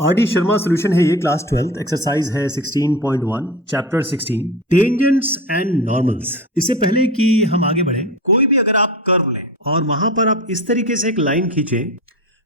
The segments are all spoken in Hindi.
आर डी शर्मा सोल्यूशन है ये, क्लास 12 एक्सरसाइज है 16.1 चैप्टर 16 टेंजेंट्स एंड नॉर्मल्स। इससे पहले कि हम आगे बढ़े, कोई भी अगर आप कर्व लें और वहां पर आप इस तरीके से एक लाइन खींचें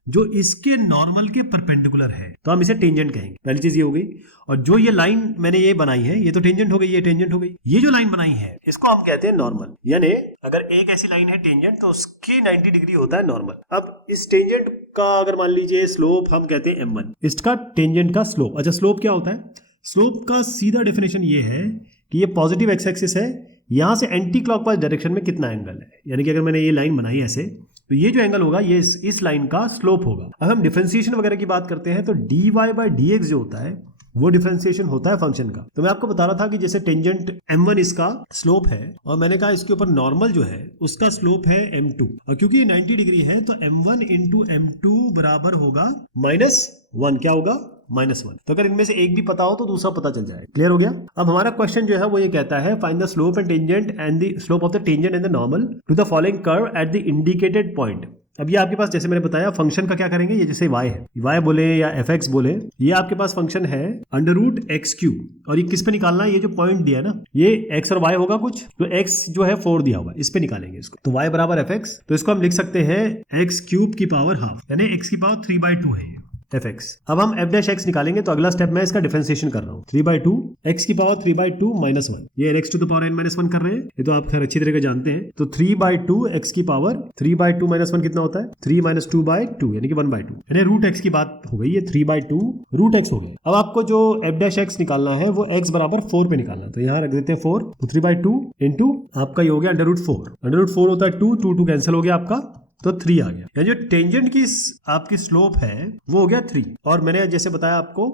जो इसके नॉर्मल के परपेंडिकुलर है तो हम इसे टेंजेंट कहेंगे। पहली चीज ये हो गई। और जो ये लाइन मैंने ये बनाई है ये तो टेंजेंट हो गई, ये टेंजेंट हो गई। ये जो लाइन बनाई है इसको हम कहते हैं नॉर्मल, यानी अगर एक ऐसी लाइन है टेंजेंट तो उसकी 90 डिग्री होता है नॉर्मल। अब इस टेंजेंट का अगर मान लीजिए स्लोप हम कहते हैं m1, इसका टेंजेंट का स्लोप। अच्छा, स्लोप क्या होता है? स्लोप का सीधा डेफिनेशन ये है कि ये पॉजिटिव एक्स एक्सिस है, यहां से एंटी क्लॉकवाइज डायरेक्शन में कितना एंगल है, यानी कि अगर मैंने ये लाइन बनाई ऐसे तो ये जो एंगल होगा ये इस लाइन का स्लोप होगा। अगर हम डिफरेंशिएशन वगैरह की बात करते हैं तो dy बाय dx जो होता है वो डिफरेंशिएशन होता है फंक्शन का। तो मैं आपको बता रहा था कि जैसे टेंजेंट m1 इसका स्लोप है और मैंने कहा इसके ऊपर नॉर्मल जो है उसका स्लोप है m2, और क्योंकि ये 90 डिग्री है तो m1 इंटू m2 बराबर होगा -1। क्या होगा? -1। तो अगर इनमें से एक भी पता हो तो दूसरा पता चल जाएगा। क्लियर हो गया? अब हमारा क्वेश्चन जो है वो ये कहता है find the slope and tangent and the slope of the tangent and the normal to the following curve at the indicated point. अब ये आपके पास जैसे मैंने बताया फंक्शन का क्या करेंगे, ये जैसे y है, y बोले या fx बोले, ये आपके पास फंक्शन है √x3 और ये किस पे निकालना है? ये जो पॉइंट दिया है ना ये x और y होगा कुछ, तो x जो है 4 दिया हुआ है, इस पे निकालेंगे इसको। तो y बराबर fx, तो इसको हम लिख सकते हैं x³ की पावर हाफ, यानी x की पावर 3/2 है ये fx। अब हम f' निकालेंगे तो अगला स्टेप मैं इसका डिफरेंशिएशन कर रहा हूँ। 3/2 x की पावर 3/2 -1, ये x to the power n-1 कर रहे हैं, ये तो आप खैर अच्छी तरह से जानते हैं। तो 3/2 x की पावर 3/2 -1 कितना होता है? 3 - 2/2 यानी कि 1/2, यानी √x की बात हो गई, ये 3/2 √x हो गया। अब आपको जो f' निकालना है वो x बराबर 4 पे निकालना, तो यहाँ रख देते हैं 4, तो 3/2 इंटू आपका ये हो गया √4, √4 होता है 2, 2 कैंसिल हो गया आपका, तो 3 आ गया। यानी जो टेंजेंट की आपकी स्लोप है वो हो गया 3। और मैंने जैसे बताया आपको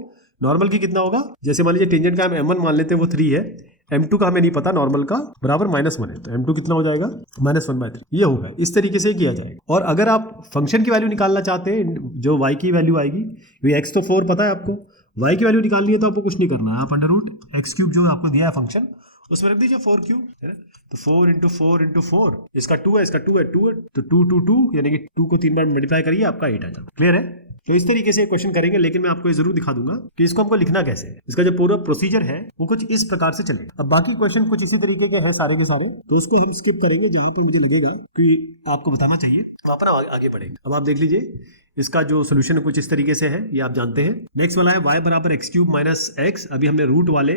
नॉर्मल की कितना होगा, जैसे मान लीजिए टेंजेंट का हम m1 मान लेते हैं वो 3 है, m2 का हमें नहीं पता, नॉर्मल का बराबर -1 है, तो m2 कितना हो जाएगा? -1/3। ये होगा, इस तरीके से किया जाएगा। और अगर आप फंक्शन की वैल्यू निकालना चाहते हैं, जो y की वैल्यू आएगी, x तो 4 पता है आपको, y की वैल्यू निकालनी है तो आपको कुछ नहीं करना है, आप √x³ जो आपको दिया है फंक्शन उसमें रख दीजिए 4³ है ना, तो 4 × 4 × 4, इसका 2 है, इसका 2 है, 2 है, तो 2 2 2 यानी कि 2 को 3 बार मल्टीप्लाई करिए आपका 8 आ जाएगा। क्लियर है? तो इस तरीके से क्वेश्चन करेंगे, लेकिन मैं आपको ये जरूर दिखा दूंगा कि इसको हमको लिखना कैसे है। इसका जो पूरा प्रोसीजर है वो कुछ इस प्रकार से चलेगा। अब बाकी क्वेश्चन कुछ इसी तरीके के हैं सारे के सारे, तो इसको हम स्किप करेंगे जहां पर मुझे लगेगा कि आपको बताना चाहिए, वहां पर आगे बढ़ेंगे। अब आप देख लीजिए इसका जो सोल्यूशन कुछ इस तरीके से है, ये आप जानते हैं। नेक्स्ट वाला है y बराबर x³ - x। अभी हमने रूट वाले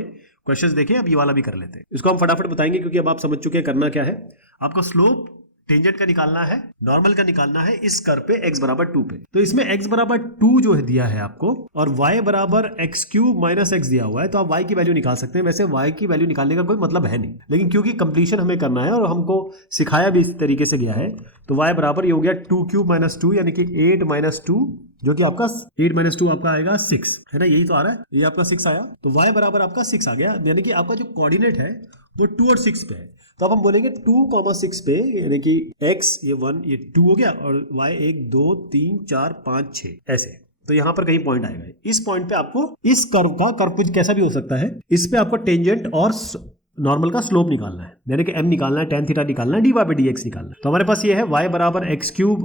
क्वेश्चंस देखे, अब ये वाला भी कर लेते हैं। इसको हम फटाफट बताएंगे क्योंकि अब आप समझ चुके हैं करना क्या है। आपका स्लोप टेंजेंट का निकालना है, नॉर्मल का निकालना है इस कर्व पे x बराबर 2 पे। तो इसमें x बराबर 2 जो है दिया है आपको और y बराबर x³ - x दिया हुआ है, तो आप y की वैल्यू निकाल सकते हैं। वैसे y की वैल्यू निकालने का कोई मतलब है नहीं, लेकिन क्योंकि कंप्लीशन हमें करना है और हमको सिखाया भी इस तरीके से गया है, तो y बराबर ये हो गया 2³ - 2 यानी कि 8 - 2, जो कि आपका 8 - 2 आपका आएगा 6, है ना, यही तो आ रहा है, ये आपका 6 आया। तो y बराबर आपका 6 आ गया, यानी कि आपका जो कोऑर्डिनेट है वो 2 और 6 पे है। तो अब हम बोलेंगे 2,6 पे, यानी कि x ये 1 ये 2 हो गया और y 1 2 3 4 5 6 ऐसे, तो यहां पर कहीं पॉइंट आएगा। इस पॉइंट पे आपको इस कर्व कुछ कैसा भी हो सकता है, इस पे आपको टेंजेंट और नॉर्मल का स्लोप निकालना है, यानी कि m निकालना है, tan थीटा निकालना है, dy/dx निकालना है। तो हमारे पास ये है y बराबर x³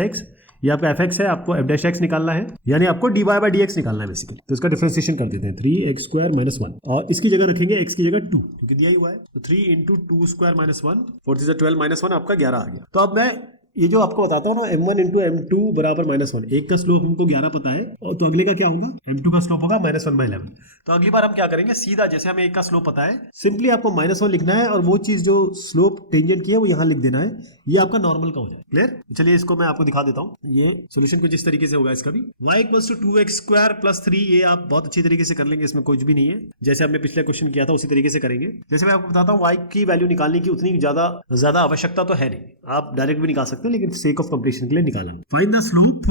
- x, ये आपका fx है, आपको f' निकालना है, यानी आपको dy/dx निकालना है बेसिकली। तो इसका डिफरेंशिएशन कर देते हैं 3x² - 1, और इसकी जगह रखेंगे x की जगह 2 क्योंकि दिया ही हुआ है, तो 3 × 2² - 1, 4 × 12 -1 आपका 11 आ गया। तो अब मैं ये जो आपको बताता हूँ ना, m1 × m2 बराबर -1, एक का स्लोप हमको 11 पता है, और तो अगले का क्या होगा, m2 का स्लोप होगा -1/11। तो अगली बार हम क्या करेंगे, सीधा जैसे हमें एक का स्लोप पता है, सिंपली आपको -1 लिखना है और वो चीज जो स्लोप टेंजेंट की है वो यहाँ लिख देना है, ये आपका नॉर्मल का हो जाए। क्लियर? चलिए इसको मैं आपको दिखा देता हूँ, ये सोल्यूशन कुछ इस तरीके से होगा इसका भी। y = 2x² + 3, ये आप बहुत अच्छी तरीके से कर लेंगे, इसमें कुछ भी नहीं है, जैसे हमने पिछले क्वेश्चन किया था उसी तरीके से करेंगे। जैसे मैं आपको बताता हूँ y की वैल्यू निकालने की उतनी ज्यादा आवश्यकता तो है नहीं, आप डायरेक्ट भी निकाल सकते हैं, लेकिन सेक ऑफ कंप्लीशन के लिए निकाला। Find the slope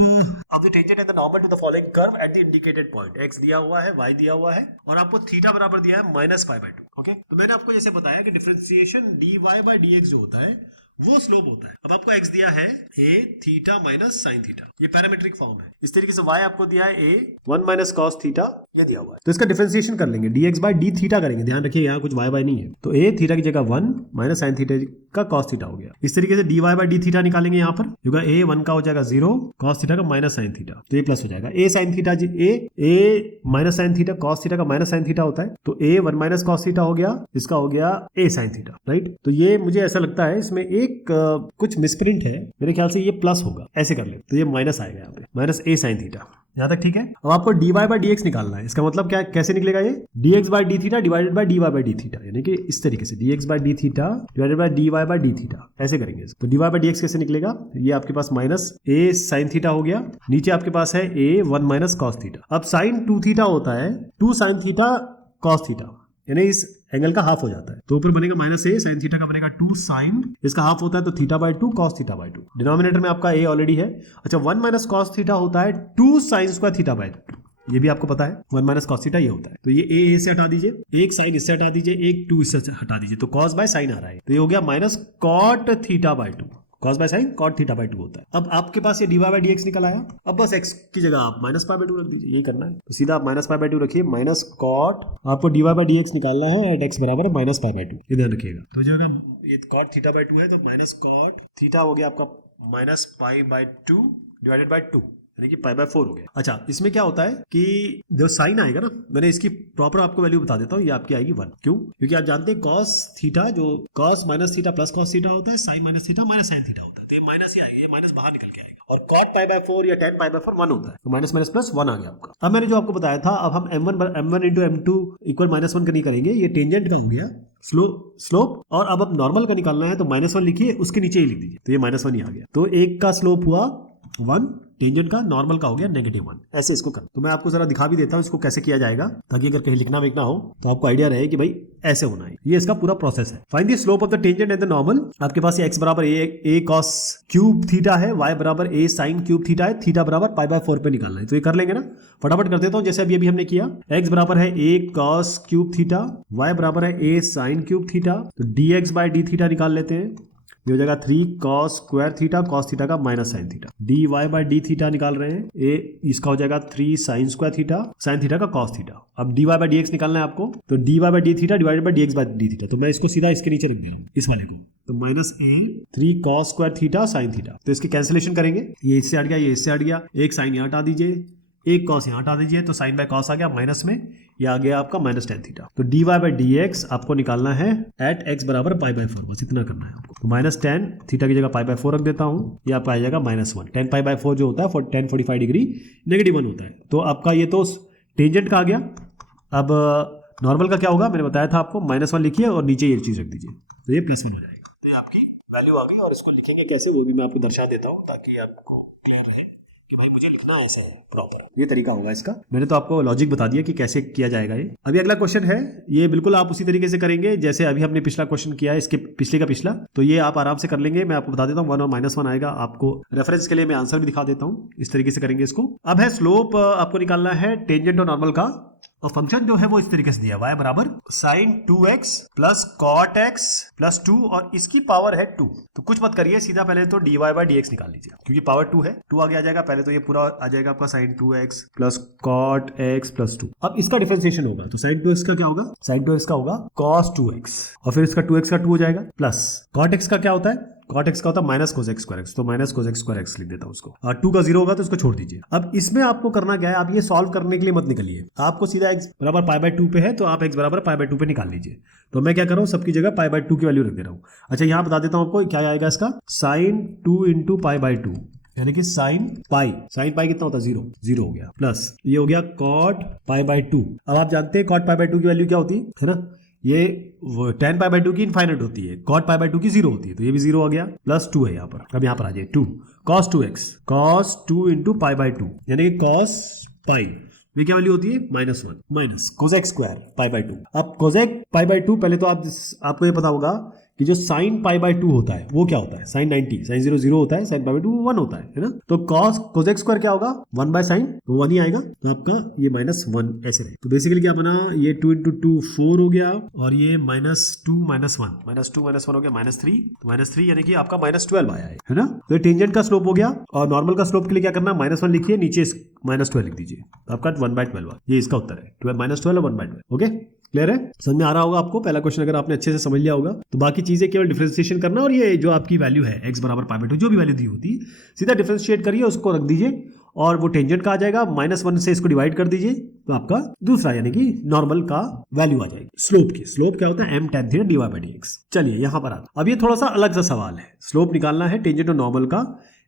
of the tangent and the normal to the following curve at the indicated point. x दिया हुआ है, y दिया हुआ है, और आपको थीटा बराबर दिया है -π/2। ओके, तो मैंने आपको जैसे बताया कि डिफरेंशिएशन dy/dx जो होता है वो स्लोप होता है। अब आपको x दिया है a थीटा - sin थीटा, ये पैरामीट्रिक फॉर्म है। इस तरीके से y आपको दिया है a 1 - cos थीटा ये दिया हुआ है। तो इसका डिफरेंशिएशन कर लेंगे, dx बाय डी थीटा करेंगे, ध्यान रखिए यहाँ कुछ y बाय नहीं है, तो a थीटा की जगह 1 माइनस साइन थीटा का cos थीटा हो गया। इस तरीके से dy बाय डी थीटा निकालेंगे यहाँ पर, क्योंकि a 1 का हो जाएगा 0, cos थीटा का माइनस साइन थीटा, तो ये प्लस हो जाएगा a साइन थीटा जी, a minus sine theta, cos theta का माइनस साइन थीटा होता है, तो a 1 माइनस cos थीटा हो गया, इसका हो गया a साइन थीटा, राइट। तो ये मुझे ऐसा लगता है इसमें एक कुछ मिसप्रिंट है, मेरे ख्याल से ये प्लस होगा, ऐसे कर ले तो ये माइनस आएगा यहाँ पे, माइनस a साइन थीटा। यहाँ तक ठीक है। अब आपको dy बाय dx निकालना है, इसका मतलब क्या, कैसे निकलेगा ये, dx by D theta divided by dy by D theta, यानी कि इस तरीके से dx by D theta divided by dy by D theta, ऐसे करेंगे। तो dy बाय dx कैसे निकलेगा, ये आपके पास माइनस a साइन थीटा हो गया, नीचे आपके पास है a 1 माइनस कॉस थीटा। अब साइन 2 थीटा होता है 2 साइन थीटा कॉस थीटा, यानी इस एंगल का हाफ हो जाता है, तो ऊपर बनेगा माइनस ए, साइन थीटा का बनेगा 2 साइन, इसका हाफ होता है तो theta by 2 cos theta by 2, denominator में आपका ए ऑलरेडी है। अच्छा 1 माइनस कॉस थीटा होता है 2 साइन स्क्वायर थीटा बाय 2, ये भी आपको पता है 1 माइनस कॉस थीटा ये होता है। तो ये ए से हटा दीजिए, एक साइन इससे हटा दीजिए, एक 2 इससे हटा दीजिए, तो कॉस बाय साइन आ रहा है, तो ये हो गया minus cot theta by 2, cos by sine cot theta by 2 होता है। अब आपके पास ये dy बाय dx निकल आया, अब बस x की जगह आप माइनस पाई बाय 2 रख दीजिए, यही करना है। तो सीधा आप माइनस पाई बाय 2 रखिए, माइनस कॉट, आपको dy बाय dx निकालना है एट x बराबर माइनस पाई बाय 2, ये ध्यान रखिएगा। तो जो है ये cot थीटा बाय 2 है, तो माइनस कॉट थीटा हो गया आपका minus pi by 2 divided by 2, यानी कि पाई बाय 4 हो गया। अच्छा इसमें क्या होता है कि जो साइन आएगा ना, मैंने इसकी प्रॉपर आपको वैल्यू बता देता हूँ, ये आपकी आएगी 1, क्यों, क्योंकि आप जानते हैं cos थीटा जो cos minus theta plus cos theta होता है, sin minus theta minus sin theta होता है, तो ये माइनस ही आएगा, ये माइनस बाहर निकल के आएगा, और cot पाई बाय 4 या tan पाई बाय 4 1 होता है, तो माइनस माइनस प्लस 1 आ गया आपका। अब मैंने जो आपको बताया था, अब हम m1 इंटू m2 इक्वल -1 का नहीं करेंगे, ये टेंजेंट का हो गया स्लोप, और अब नॉर्मल का निकालना है, तो -1 लिखिए, उसके नीचे ही लिख दीजिए, तो ये -1 ही आ गया। तो एक का स्लोप हुआ 1, टेंजेंट का, नॉर्मल का हो गया -1, ऐसे इसको कर। तो मैं आपको जरा दिखा भी देता हूं इसको कैसे किया जाएगा, ताकि अगर कहीं लिखना विखना हो तो आपको आइडिया रहे कि भाई ऐसे होना है, ये इसका पूरा प्रोसेस है। Find the slope of the tangent and the normal. आपके पास ये x बराबर a cos क्यूब थीटा है, y बराबर a sin क्यूब थीटा है, थीटा बराबर पाई बाय 4 पे निकालना है, तो ये कर लेंगे ना, फटाफट कर देता हूं, जैसे अभी हमने किया। x बराबर है a cos cube theta, y बराबर है a sin क्यूब थीटा, तो dx बाय डी थीटा निकाल लेते हैं, ये हो जाएगा 3 cos square theta, cos theta का minus sine theta, dy by D theta निकाल रहे हैं, ए इसका हो जाएगा 3 sin square theta, sin theta का cos थीटा। अब dy बाय dx निकालना है आपको, तो dy by D theta divided by dx by D theta, तो मैं इसको सीधा इसके नीचे रख दे रहा हूँ, इस वाले को, तो माइनस ए 3 cos square theta sin theta, तो इसकी कैंसिलेशन करेंगे, ये इससे हट गया, ये इससे हट गया, एक साइन यहाँ हटा दीजिए, एक कॉस यहाँ हटा दीजिए, तो साइन बाय कॉस आ गया माइनस में, ये आ गया आपका माइनस tan थीटा। तो dy बाय dx आपको निकालना है एट x बराबर पाई बाय 4, बस इतना करना है आपको। तो माइनस tan थीटा की जगह पाई बाय 4 रख देता हूँ, ये आपका आ जाएगा -1, tan पाई बाय 4 जो होता है tan 45 डिग्री -1 होता है। तो आपका ये तो टेंजेंट का आ गया। अब नॉर्मल का क्या होगा, मैंने बताया था आपको, -1 लिखिए और नीचे ये चीज रख दीजिए, तो ये +1 हो जाएगा। तो ये आपकी वैल्यू आ गई, और इसको लिखेंगे कैसे वो भी मैं आपको दर्शा देता हूँ, ताकि आपको क्लियर रहे कि भाई मुझे लिखना ऐसे है प्रॉपर, ये तरीका होगा इसका। मैंने तो आपको लॉजिक बता दिया कि कैसे किया जाएगा ये। अभी अगला क्वेश्चन है, ये बिल्कुल आप उसी तरीके से करेंगे जैसे अभी हमने पिछला क्वेश्चन किया है, इसके पिछले का पिछला, तो ये आप आराम से कर लेंगे। मैं आपको बता देता हूँ 1 और -1 आएगा, आपको रेफरेंस के लिए मैं आंसर भी दिखा देता हूँ, इस तरीके से करेंगे इसको। अब है स्लोप, आपको निकालना है टेंजेंट और नॉर्मल का, और फंक्शन जो है वो इस तरीके से दिया y बराबर sin 2x plus cot x plus 2, और इसकी पावर है 2। तो कुछ मत करिए, सीधा पहले तो dy बाय dx निकाल लीजिए, क्योंकि पावर 2 है, 2 आगे आ जाएगा, पहले तो ये पूरा आ जाएगा आपका sin 2x plus cot x plus 2। अब इसका डिफरेंशिएशन होगा, तो sin 2x का क्या होगा, sin 2x का होगा cos 2x, और फिर इसका 2x का 2 हो जाएगा, प्लस cot x का क्या होता है, cot x का होता है minus cos x square x, तो minus cos x square x लिख देता हूं उसको, और 2 का 0 होगा तो इसको छोड़ दीजिए। अब इसमें आपको करना क्या है, आप ये सॉल्व करने के लिए मत निकलिए, आपको सीधा x बराबर पाई बाय 2 पे है, तो आप x बराबर पाई बाय 2 पे निकाल लीजिए। तो मैं क्या कर रहा हूँ, सबकी जगह पाई बाय 2 की वैल्यू रख दे रहा हूँ। अच्छा यहाँ बता देता हूँ आपको क्या आएगा इसका, sin 2 इंटू पाई बाय 2, यानी कि sin पाई कितना होता है, 0 हो गया, प्लस ये हो गया cot पाई बाय 2। अब आप जानते हैं cot पाई बाय 2 की वैल्यू क्या होती है ना, ये tan पाई बाय 2 की इनफाइनाइट होती है, cot पाई बाय 2 की 0 होती है, तो ये भी 0 आ गया, प्लस 2 है यहाँ पर। अब यहाँ पर आ जाए 2 cos 2x, cos 2 into pi by 2, यानी कि cos पाई में क्या वैल्यू होती है, -1 minus cosec square pi by 2। अब cosec पाई बाय 2, पहले तो आपको ये पता होगा कि जो साइन पाई बाय 2 होता है वो क्या होता है, साइन 90, साइन 0 0 होता है, साइन पाई बाय 2 1 होता है ना। तो कॉस कोसेक स्क्वायर क्या होगा, 1 बाय साइन, तो 1 ही आएगा, तो आपका ये -1 ऐसे रहे। तो बेसिकली क्या बना, ये 2 × 2 4 हो गया, और ये -2 -1 -2 -1 हो गया -3, तो -3 यानी कि आपका -12 आया है ना। तो ये टेंजेंट का स्लोप हो गया, और नॉर्मल का स्लोप के लिए क्या करना, -1 लिखिए, नीचे -12 लिख दीजिए, तो आपका 1/12, ये इसका उत्तर है, -12 और 1/12। ओके, क्लियर है, समझ में आ रहा होगा आपको। पहला क्वेश्चन अगर आपने अच्छे से समझ लिया होगा, तो बाकी चीजें केवल डिफरेंशिएशन करना, और ये जो आपकी वैल्यू है x बराबर π/2 जो भी वैल्यू दी होती है सीधा डिफरेंशिएट करिए, उसको रख दीजिए, और वो टेंजेंट का आ जाएगा, -1 से इसको डिवाइड कर दीजिए, तो आपका दूसरा यानी कि नॉर्मल का वैल्यू आ जाएगी। स्लोप की, स्लोप क्या होता है, m tan θ dy/dx। चलिए यहां पर आता, अब ये थोड़ा सा अलग सा सवाल है, स्लोप निकालना है टेंजेंट और नॉर्मल का।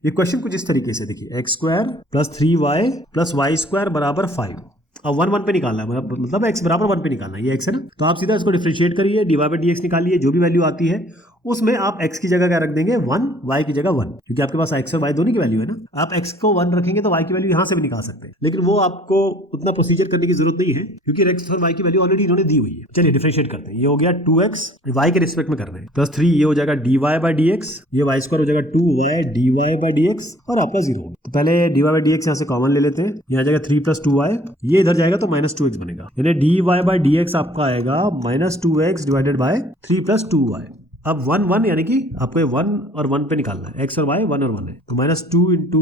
ये क्वेश्चन कुछ इस तरीके से देखिए, x² + 3y + y² = 5। अब 1 1 पे निकालना है, मतलब x बराबर 1 पे निकालना है, ये x है ना, तो आप सीधा इसको डिफरेंशिएट करिए, dy/dx निकालिए, जो भी वैल्यू आती है उसमें आप x की जगह क्या रख देंगे, 1, y की जगह 1, क्योंकि आपके पास x और y दोनों की वैल्यू है ना। आप x को 1 रखेंगे तो y की वैल्यू यहां से भी निकाल सकते हैं, लेकिन वो आपको उतना प्रोसीजर करने की जरूरत नहीं है, क्योंकि x और y की वैल्यू ऑलरेडी इन्होंने दी हुई है। चलिए डिफरेंशिएट करते हैं, ये हो गया 2x, y के रिस्पेक्ट में कर रहे हैं, +3 ये हो जाएगा dy/dx, ये y² हो जाएगा 2y dy/dx, और आपका 0 होगा। तो पहले dy/dx यहाँ से कॉमन ले लेते हैं, यहाँ जाएगा 3 + 2y, ये इधर जाएगा तो -2x बनेगा, यानी dy/dx आपका आएगा -2x / 3 + 2y। अब 1 1 यानी कि आपको 1 और 1 पे निकालना है, x और y 1 और 1 है, तो -2 ×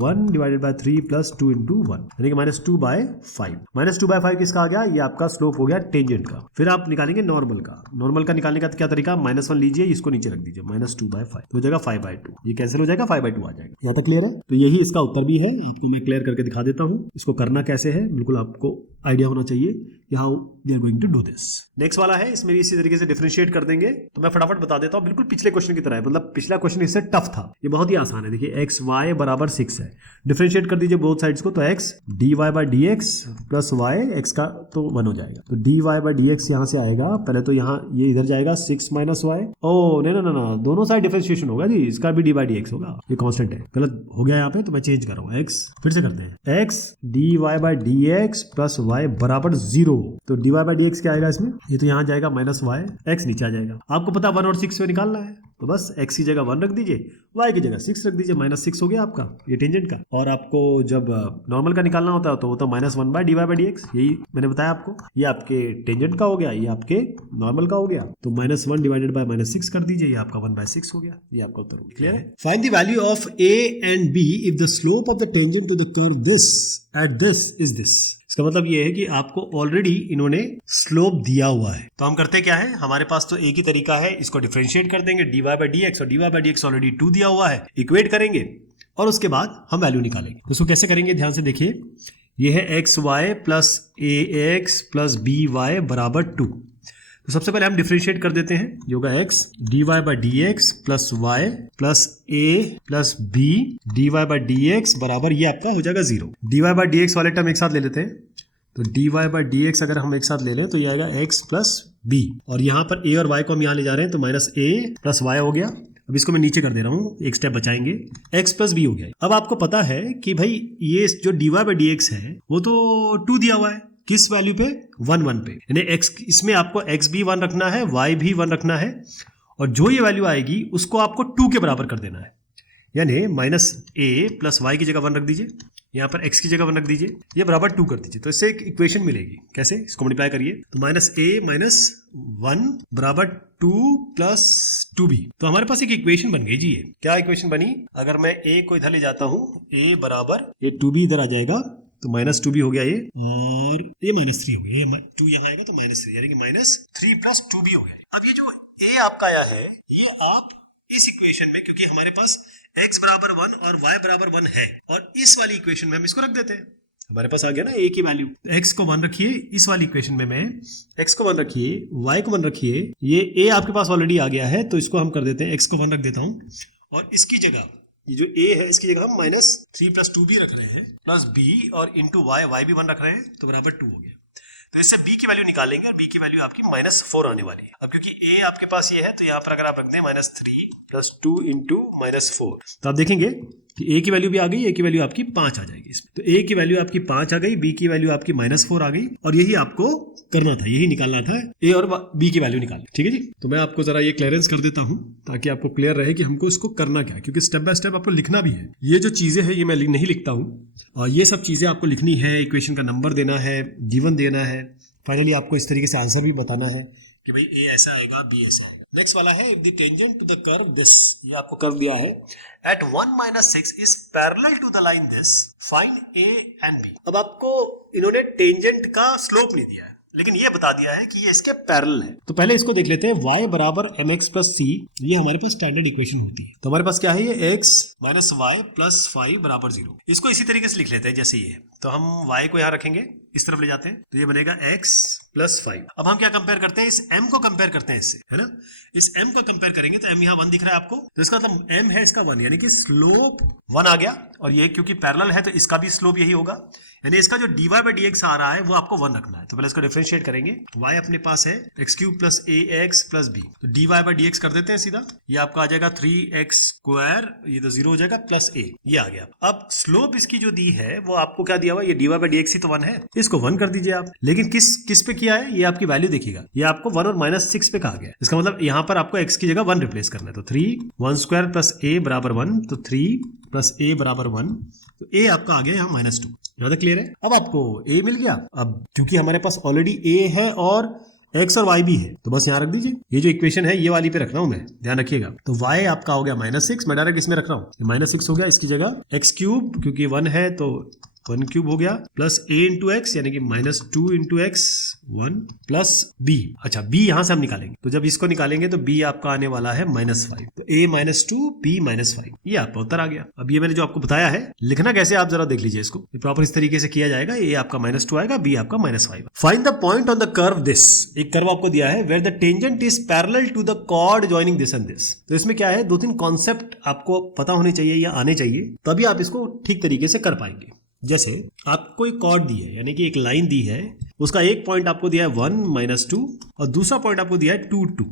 1 / 3 + 2 × 1 यानी कि -2/5। -2/5 किसका आ गया, ये आपका स्लोप हो गया टेंजेंट का। फिर आप निकालेंगे नॉर्मल का, नॉर्मल का निकालने का क्या तरीका, -1 लीजिए, इसको नीचे रख दीजिए, -2/5 तो हो जाएगा 5/2, ये कैंसिल हो जाएगा, 5/2 आ जाएगा। यहाँ तक क्लियर है, तो यही इसका उत्तर भी है, आपको मैं क्लियर करके दिखा देता हूँ, इसको करना कैसे है बिल्कुल आपको आइडिया होना चाहिए how we are going to do this. Next वाला है, इसमें भी इसी तरीके से डिफरेंशिएट कर देंगे, तो मैं फटाफट बता देता हूं, बिल्कुल पिछले क्वेश्चन की तरह है, मतलब पिछला क्वेश्चन इससे टफ था, ये बहुत ही आसान है। देखिए x y = 6 है, डिफरेंशिएट कर दीजिए बोथ साइड्स को, तो x dy/dx + y, x का तो 1 हो जाएगा, तो dy/dx यहां से आएगा, पहले तो यहाँ ये इधर जाएगा 6 - y, ओ नहीं ना, दोनों साइड डिफरेंशिएशन होगा जी, इसका भी dy/dx होगा, ये कांस्टेंट है, गलत हो गया यहाँ पे, तो मैं चेंज कर रहा हूँ, x फिर से करते हैं, x dy/dx + y = 0, तो dy/dx क्या आएगा इसमें, ये तो यहाँ जाएगा -y, x नीचे आ जाएगा। आपको पता 1 और 6 में निकालना है, तो बस x की जगह 1 रख दीजिए, y की जगह 6 रख दीजिए, -6 हो गया आपका ये टेंजेंट का। और आपको जब नॉर्मल का निकालना होता है तो वो तो -1/dy/dx, यही मैंने बताया आपको, ये आपके टेंजेंट का हो गया, ये आपके नॉर्मल का हो गया, तो -1 / -6 कर दीजिए, ये आपका 1/6 हो गया, ये आपका उत्तर हो गया। क्लियर है, find the value of a and b if the slope of the tangent to the curve this at this is this। इसका मतलब ये है कि आपको ऑलरेडी इन्होंने स्लोप दिया हुआ है, तो हम करते क्या है, हमारे पास तो एक ही तरीका है, इसको डिफरेंशिएट कर देंगे, dy/dx, और dy/dx ऑलरेडी 2 दिया हुआ है, इक्वेट करेंगे और उसके बाद हम वैल्यू निकालेंगे। तो उसको कैसे करेंगे, ध्यान से देखिए, ये है xy + ax + by = 2। तो सबसे पहले हम डिफरेंशिएट कर देते हैं, जो होगा x dy/dx + y + a + b dy/dx बराबर, ये आपका हो जाएगा 0। dy/dx वाले टर्म एक साथ ले लेते हैं, तो dy/dx अगर हम एक साथ ले लें तो ये आएगा x + b, और यहाँ पर a और y को हम यहाँ ले जा रहे हैं, तो -a + y हो गया। अब इसको मैं नीचे कर दे रहा हूँ, एक स्टेप बचाएंगे, x + b हो गया। अब आपको पता है कि भाई ये जो dy/dx है वो तो 2 दिया हुआ है, किस वैल्यू पे, 1 1 पे, यानी x, इसमें आपको x भी 1 रखना है, y भी 1 रखना है, और जो ये वैल्यू आएगी उसको आपको 2 के बराबर कर देना है, यानी -a + y की जगह 1 रख दीजिए, यहाँ पर x की जगह 1 रख दीजिए, ये बराबर 2 कर दीजिए, तो इससे एक इक्वेशन मिलेगी, कैसे, इसको मल्टीप्लाई करिए, तो -a - 1 = 2 + 2b, तो हमारे पास एक इक्वेशन बन गई जी। ये क्या इक्वेशन बनी, अगर मैं a को इधर ले जाता हूँ, a बराबर, ये 2b इधर आ जाएगा, तो -2b हो गया ये, और ये -3 हो गया, ये 2 यहाँ आएगा तो -3, यानी कि -3 + 2b हो गया। अब ये जो a आपका आया है, ये आप इस इक्वेशन में, क्योंकि हमारे पास x = 1 और y = 1 है, और इस वाली इक्वेशन में हम इसको रख देते हैं, हमारे पास आ गया ना a की वैल्यू, x को 1 रखिए, इस वाली इक्वेशन में मैं x को 1 रखिए, y को 1 रखिए, ये a आपके पास ऑलरेडी आ गया है, तो इसको हम कर देते हैं, x को 1 रख देता हूँ, और इसकी जगह ये जो a है इसकी जगह हम -3 + 2b रख रहे हैं, प्लस b और इंटू y भी 1 रख रहे हैं, तो बराबर 2 हो गया। तो इससे b की वैल्यू निकालेंगे, और b की वैल्यू आपकी -4 आने वाली है। अब क्योंकि a आपके पास ये है, तो यहाँ पर अगर आप रख दें -3 + 2 × -4, तो आप देखेंगे कि ए की वैल्यू भी आ गई, ए की वैल्यू आपकी 5 आ जाएगी इसमें। तो ए की वैल्यू आपकी 5 आ गई, बी की वैल्यू आपकी -4 आ गई, और यही आपको करना था, यही निकालना था, ए और बी की वैल्यू निकालनी। ठीक है जी। तो मैं आपको जरा ये क्लियरेंस कर देता हूं ताकि आपको क्लियर रहे कि हमको इसको करना क्या है, क्योंकि स्टेप बाय स्टेप आपको लिखना भी है। ये जो चीजें हैं ये मैं नहीं लिखता हूं, और ये सब चीजें आपको लिखनी है, इक्वेशन का नंबर देना है, गिवन देना है, फाइनली आपको इस तरीके से आंसर भी बताना है कि भाई ए ऐसा आएगा, बी ऐसा आएगा। नेक्स्ट वाला है, if the tangent to the curve this, ये आपको कर्व दिया है, at 1 - 6 is parallel to the line this, find A and B. अब आपको इन्होंने टेंजेंट का स्लोप नहीं दिया है, लेकिन ये बता दिया है कि ये इसके पैरेलल है। तो पहले इसको देख लेते हैं, y बराबर mx प्लस c, ये हमारे पास स्टैंडर्ड इक्वेशन होती है। तो हमारे पास क्या है, ये x माइनस वाई प्लस 5 बराबर 0। इसको इसी तरीके से लिख लेते हैं जैसे ये है। तो हम y को यहाँ रखेंगे, इस तरफ ले जाते हैं, तो ये बनेगा x प्लस 5। अब हम क्या कंपेयर करते हैं, इस m को कंपेयर करते हैं इससे, है ना। इस m को कंपेयर करेंगे तो m यहाँ 1 दिख रहा है आपको, तो इसका मतलब m है इसका 1, यानी कि स्लोप 1 आ गया, और ये क्योंकि पैरेलल है तो इसका भी स्लोप यही होगा, यानी इसका जो dy by dx आ रहा है वो आपको 1 रखना है। तो पहले इसको डिफरेंशिएट करेंगे, y अपने पास है x cube plus ax plus b, तो dy by dx कर देते हैं सीधा, ये आपका आ जाएगा 3x स्क्वायर, ये तो 0 हो जाएगा, प्लस a, ये आ गया। अब स्लोप इसकी जो दी है वो आपको क्या दिया हुआ, ये dy by dx ही तो 1 है, इसको 1 कर दीजिए आप। लेकिन किस पे किया है, ये आपकी वैल्यू देखिएगा, ये आपको 1 और -6 पे कहा गया है। इसका मतलब यहाँ पर आपको x की जगह 1 रिप्लेस करना है, तो 3 1 स्क्वायर प्लस a बराबर 1, तो 3 प्लस a बराबर 1, तो a आपका आ गया यहाँ -2। यहाँ तक क्लियर है। अब आपको a मिल गया, अब क्योंकि हमारे पास ऑलरेडी a है और x और y भी है, तो बस यहाँ रख दीजिए। ये जो इक्वेशन है ये वाली पे रख रहा हूं मैं, ध्यान रखिएगा। तो y आपका हो गया -6, मैं डायरेक्ट इसमें रख रहा हूँ, -6 हो गया, इसकी जगह x क्यूब, क्योंकि 1 है तो 1 क्यूब हो गया, प्लस a इंटू एक्स, यानी कि -2 इंटू एक्स 1, प्लस b। अच्छा, b यहां से हम निकालेंगे, तो जब इसको निकालेंगे तो b आपका आने वाला है -5, तो a -2 b -5, ये आपका उत्तर आ गया। अब ये मैंने जो आपको बताया है, लिखना कैसे आप जरा देख लीजिए इसको, प्रॉपर इस तरीके से किया जाएगा। a आपका -2 आएगा, b आपका -5। Find the point on the curve this, एक कर्व आपको दिया है, where the tangent is parallel to the chord joining this and this. तो इसमें क्या है, 2-3 कॉन्सेप्ट आपको पता होने चाहिए या आने चाहिए, तभी आप इसको ठीक तरीके से कर पाएंगे। जैसे आपको एक कॉर्ड दी है, यानी कि एक लाइन दी है, उसका एक पॉइंट आपको दिया है 1 - 2 और दूसरा पॉइंट आपको दिया है 2 2,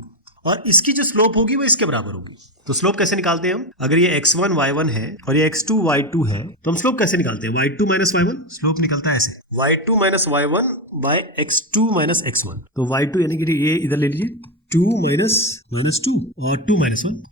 और इसकी जो स्लोप होगी वो इसके बराबर होगी। तो स्लोप कैसे निकालते हैं हम, अगर ये x1 y1 है और ये x2 y2 है, तो हम स्लोप कैसे निकालते हैं, y2 - y1, स्लोप निकलता है ऐसे, y2 - y1 bye x2 - x1। तो y2 यानी कि ये इधर ले लीजिए, 2 -2 और 2 -1,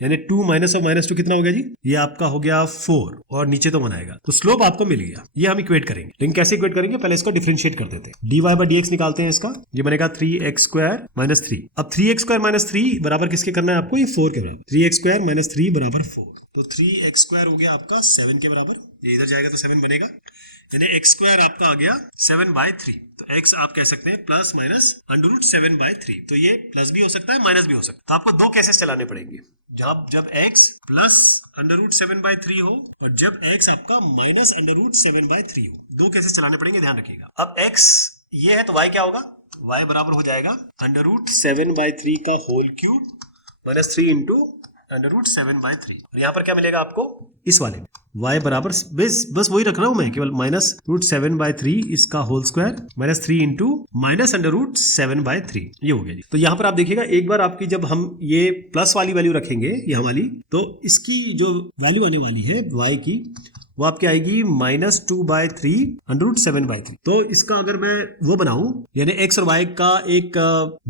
यानी 2 माइनस और -2 कितना हो गया जी, ये आपका हो गया 4, और नीचे तो 1 आएगा, तो स्लोप आपको मिल गया। ये हम इक्वेट करेंगे, लेकिन कैसे इक्वेट करेंगे, पहले इसको डिफरेंशिएट कर देते हैं। dy by dx निकालते हैं इसका, ये बनेगा 3x स्क्वायर माइनस 3। अब 3x स्क्वायर माइनस 3 बराबर किसके करना है आपको, ये 4 के बराबर, 3x स्क्वायर माइनस 3 बराबर 4, तो 3x स्क्वायर हो गया आपका 7 के बराबर, ये इधर जाएगा तो 7 बनेगा, यानी x स्क्वायर आपका आ गया 7/3। तो x आप कह सकते हैं प्लस माइनस √7/3, तो ये प्लस भी हो सकता है माइनस भी हो सकता है। तो आपको दो केसेस चलाने पड़ेंगे, जब x प्लस √7/3 हो और जब x आपका माइनस √7/3 हो, दो केसेस चलाने पड़ेंगे, ध्यान रखिएगा। अब x ये है तो y क्या होगा, y बराबर हो जाएगा √7/3 का होल क्यूब माइनस 3 इंटू √7/3, और यहाँ पर क्या मिलेगा आपको, इस वाले में y बराबर बस वही रख रहा हूं मैं, केवल -√7/3 इसका होल स्क्वायर माइनस 3 इंटू -√7/3, ये हो गया जी। तो यहाँ पर आप देखिएगा, एक बार आपकी जब हम ये प्लस वाली वैल्यू रखेंगे यहाँ वाली, तो इसकी जो वैल्यू आने वाली है y की, वो आपकी आएगी -2/3 √7/3। तो इसका अगर मैं वो बनाऊं, यानी x और y का एक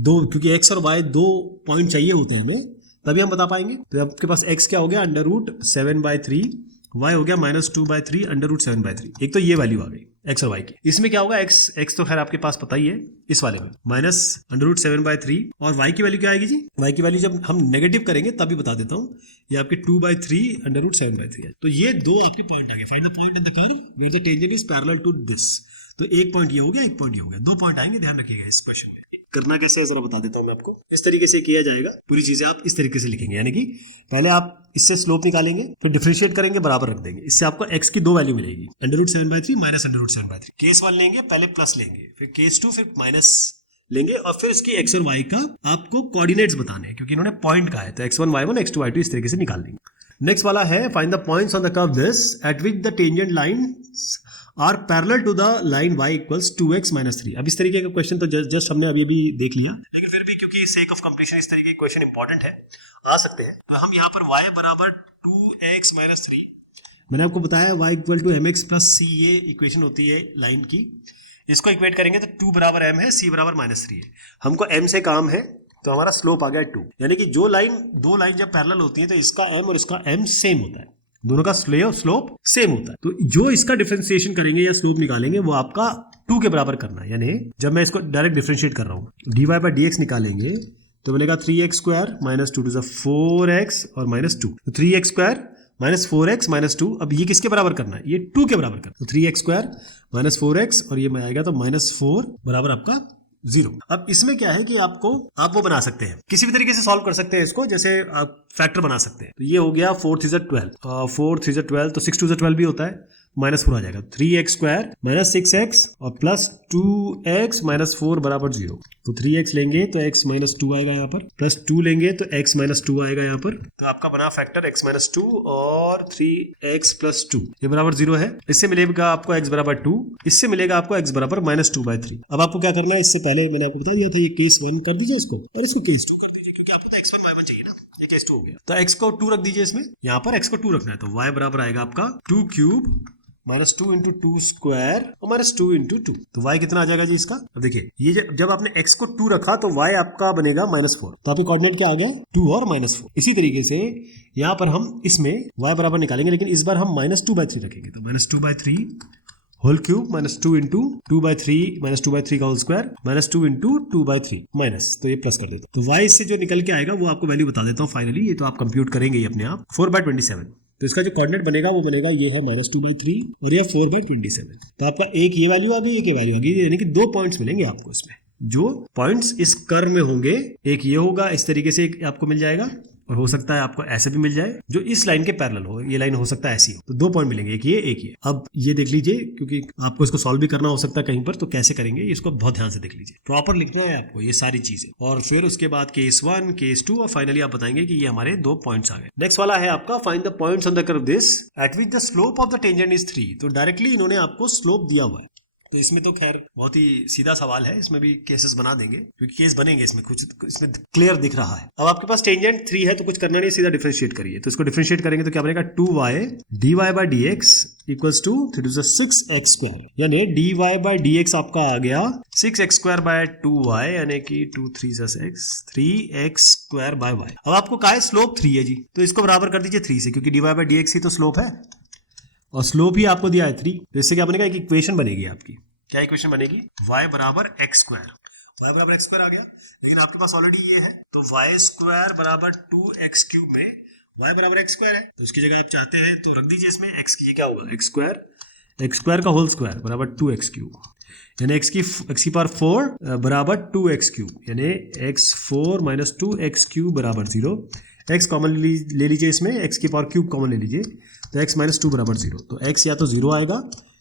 दो, क्योंकि x और y दो पॉइंट चाहिए होते हैं हमें, तभी हम बता पाएंगे। तो आपके पास x क्या हो गया, √7/3, y हो गया -2/3 √7/3। एक तो ये वैल्यू आ गई x और y की। इसमें क्या होगा, x तो खैर आपके पास पता ही है, इस वाले में -√7/3, और y की वैल्यू क्या आएगी जी, y की वैल्यू जब हम नेगेटिव करेंगे तभी बता देता हूँ, ये आपके 2/3 √7/3 है। तो ये दो आपके पॉइंट आ गए। Find the point in the curve where the tangent is parallel to this. तो एक पॉइंट ये हो गया, एक पॉइंट ये हो गया, दो पॉइंट आएंगे, ध्यान रखिएगा। इस क्वेश्चन में करना कैसे है जरा बता देता हूं मैं आपको। इस तरीके से किया जाएगा, पूरी चीजें आप इस तरीके से लिखेंगे, यानी कि पहले आप इससे स्लोप निकालेंगे, फिर डिफरेंशिएट करेंगे, बराबर रख देंगे, इससे आपको x की दो वैल्यू मिलेगी, √7/3 माइनस √7/3। केस 1 लेंगे, पहले प्लस लेंगे, फिर केस 2, फिर माइनस लेंगे, और फिर इसकी x और y का आपको कोऑर्डिनेट्स बताने हैं, क्योंकि इन्होंने पॉइंट कहा है, तो x1 y1 x2 y2 इस तरीके से निकाल लेंगे। नेक्स्ट वाला है, find the points on the curve this at which the tangent lines are parallel to the line y equals 2x - 3। अब इस तरीके का क्वेश्चन तो जस्ट हमने अभी देख लिया, लेकिन फिर भी क्योंकि सेक ऑफ कंप्लीशन इस तरीके के क्वेश्चन इंपॉर्टेंट है, आ सकते हैं। तो हम यहाँ पर y बराबर 2x - 3 मैंने आपको बताया y equal to mx plus c, ये इक्वेशन होती है लाइन की। इसको इक्वेट करेंगे तो 2 बराबर m है, c बराबर -3 है। हमको m से काम है तो हमारा स्लोप आ गया 2, यानी कि जो दो लाइन जब पैरेलल होती है तो इसका m और इसका m सेम होता है, दोनों का स्लोप सेम होता है। तो जो इसका डिफरेंशिएशन करेंगे या स्लोप निकालेंगे वो आपका 2 के बराबर करना है। यानी जब मैं इसको डायरेक्ट डिफरेंशिएट कर रहा हूँ, dy बाई dx निकालेंगे तो बनेगा 3x square minus 2 to 4x और -2, तो 3x square minus 4x minus 2। अब ये किसके बराबर करना है, ये 2 के बराबर करना है। तो 3x स्क्वायर माइनस 4x और ये में आएगा तो -4 बराबर आपका 0। अब इसमें क्या है कि आप वो बना सकते हैं, किसी भी तरीके से सॉल्व कर सकते हैं इसको, जैसे आप फैक्टर बना सकते हैं। तो ये हो गया 4 3 12, 4 3 12, तो 6 2 12 भी होता है, -4 आ जाएगा। 3x स्क्वायर माइनस 6x और प्लस 2x माइनस 4 बराबर 0। तो 3x लेंगे तो x माइनस 2 आएगा यहाँ पर, प्लस 2 लेंगे तो x माइनस 2 आएगा यहाँ पर। तो आपका बना फैक्टर x माइनस 2 और 3x प्लस 2, ये बराबर 0 है। इससे मिलेगा आपको x बराबर 2, इससे मिलेगा आपको x बराबर -2/3। अब आपको क्या करना है, इससे पहले मैंने आपको बता दिया था, ये केस 1 कर दीजिए इसको और इसको केस 2 कर दीजिए, क्योंकि आपको तो x1 y1 चाहिए ना, ये केस 2 हो गया। तो x को 2 रख दीजिए इसमें, यहाँ पर x को 2 रखना है। तो y बराबर आएगा आपका 2 क्यूब माइनस 2 इंटू 2 स्क्वायर और माइनस 2 इंटू 2। तो y कितना आ जाएगा जी इसका। अब देखिए ये जब आपने x को 2 रखा तो y आपका बनेगा -4, तो आपके कोऑर्डिनेट क्या आ गया 2 और -4। इसी तरीके से यहाँ पर हम इसमें y बराबर निकालेंगे, लेकिन इस बार हम -2/3 रखेंगे। तो -2/3 whole cube minus 2 into 2/3 minus 2/3 का whole square minus 2 into 2/3 minus, तो ये प्लस कर देते हैं। तो y से जो निकल के आएगा वो आपको वैल्यू बता देता हूँ फाइनली, ये तो आप कंप्यूट करेंगे ही अपने आप, 4/27। तो इसका जो कोऑर्डिनेट बनेगा वो बनेगा ये है -2/3 और ये 4/27। तो आपका एक ये वैल्यू आ गई, एक ये वैल्यू आ गई, यानी कि 2 पॉइंट्स मिलेंगे आपको इसमें। जो पॉइंट्स इस कर्व में होंगे, एक ये होगा, इस तरीके से एक आपको मिल जाएगा, और हो सकता है आपको ऐसे भी मिल जाए जो इस लाइन के पैरेलल हो, ये लाइन हो सकता है ऐसी हो। तो 2 पॉइंट मिलेंगे, एक ये। अब ये देख लीजिए, क्योंकि आपको इसको सॉल्व भी करना हो सकता है कहीं पर, तो कैसे करेंगे इसको बहुत ध्यान से देख लीजिए। प्रॉपर लिखना है आपको ये सारी चीजें, और फिर उसके बाद केस 1 केस 2 और फाइनली आप बताएंगे कि ये हमारे 2 पॉइंट्स आ गए। नेक्स्ट वाला है आपका find the points on the curve this at which the slope of the tangent is 3। तो डायरेक्टली इन्होंने आपको स्लोप दिया हुआ है। तो इसमें तो खैर बहुत ही सीधा सवाल है, इसमें भी केसेस बना देंगे क्योंकि केस बनेंगे इसमें, कुछ इसमें क्लियर दिख रहा है। अब आपके पास टेंजेंट 3 है तो कुछ करना नहीं, सीधा डिफरेंशिएट करिए। तो इसको डिफरेंशिएट करेंगे तो क्या बनेगा 2y dy by dx equals to 3 to 6x square, यानी dy by dx आपका आ गया 6x स्क्वायर बाय 2y, यानी कि 2 3 6 3x स्क्वायर बाय y। अब आपको कहा है स्लोप 3 है जी, तो इसको बराबर कर दीजिए 3 से, क्योंकि dy by dx ही तो स्लोप है और स्लोप ही आपको दिया है 3। तो इससे क्या बनेगा, एक इक्वेशन बनेगी आपकी। क्या इक्वेशन बनेगी, y बराबर x स्क्वायर, y बराबर x स्क्वायर आ गया, लेकिन आपके पास ऑलरेडी ये है। तो y स्क्वायर बराबर 2x क्यूब में y बराबर x स्क्वायर है, तो उसकी जगह आप चाहते हैं तो रख दीजिए इसमें x की, क्या होगा x स्क्वायर का होल स्क्वायर बराबर 2x क्यूब, यानी x की पावर 4 बराबर 2x क्यूब, यानी x4 माइनस 2x क्यूब बराबर 0। x कॉमन ले लीजिए इसमें, x की पावर क्यूब कॉमन ले लीजिए, तो x माइनस 2 बराबर 0। तो x या तो 0 आएगा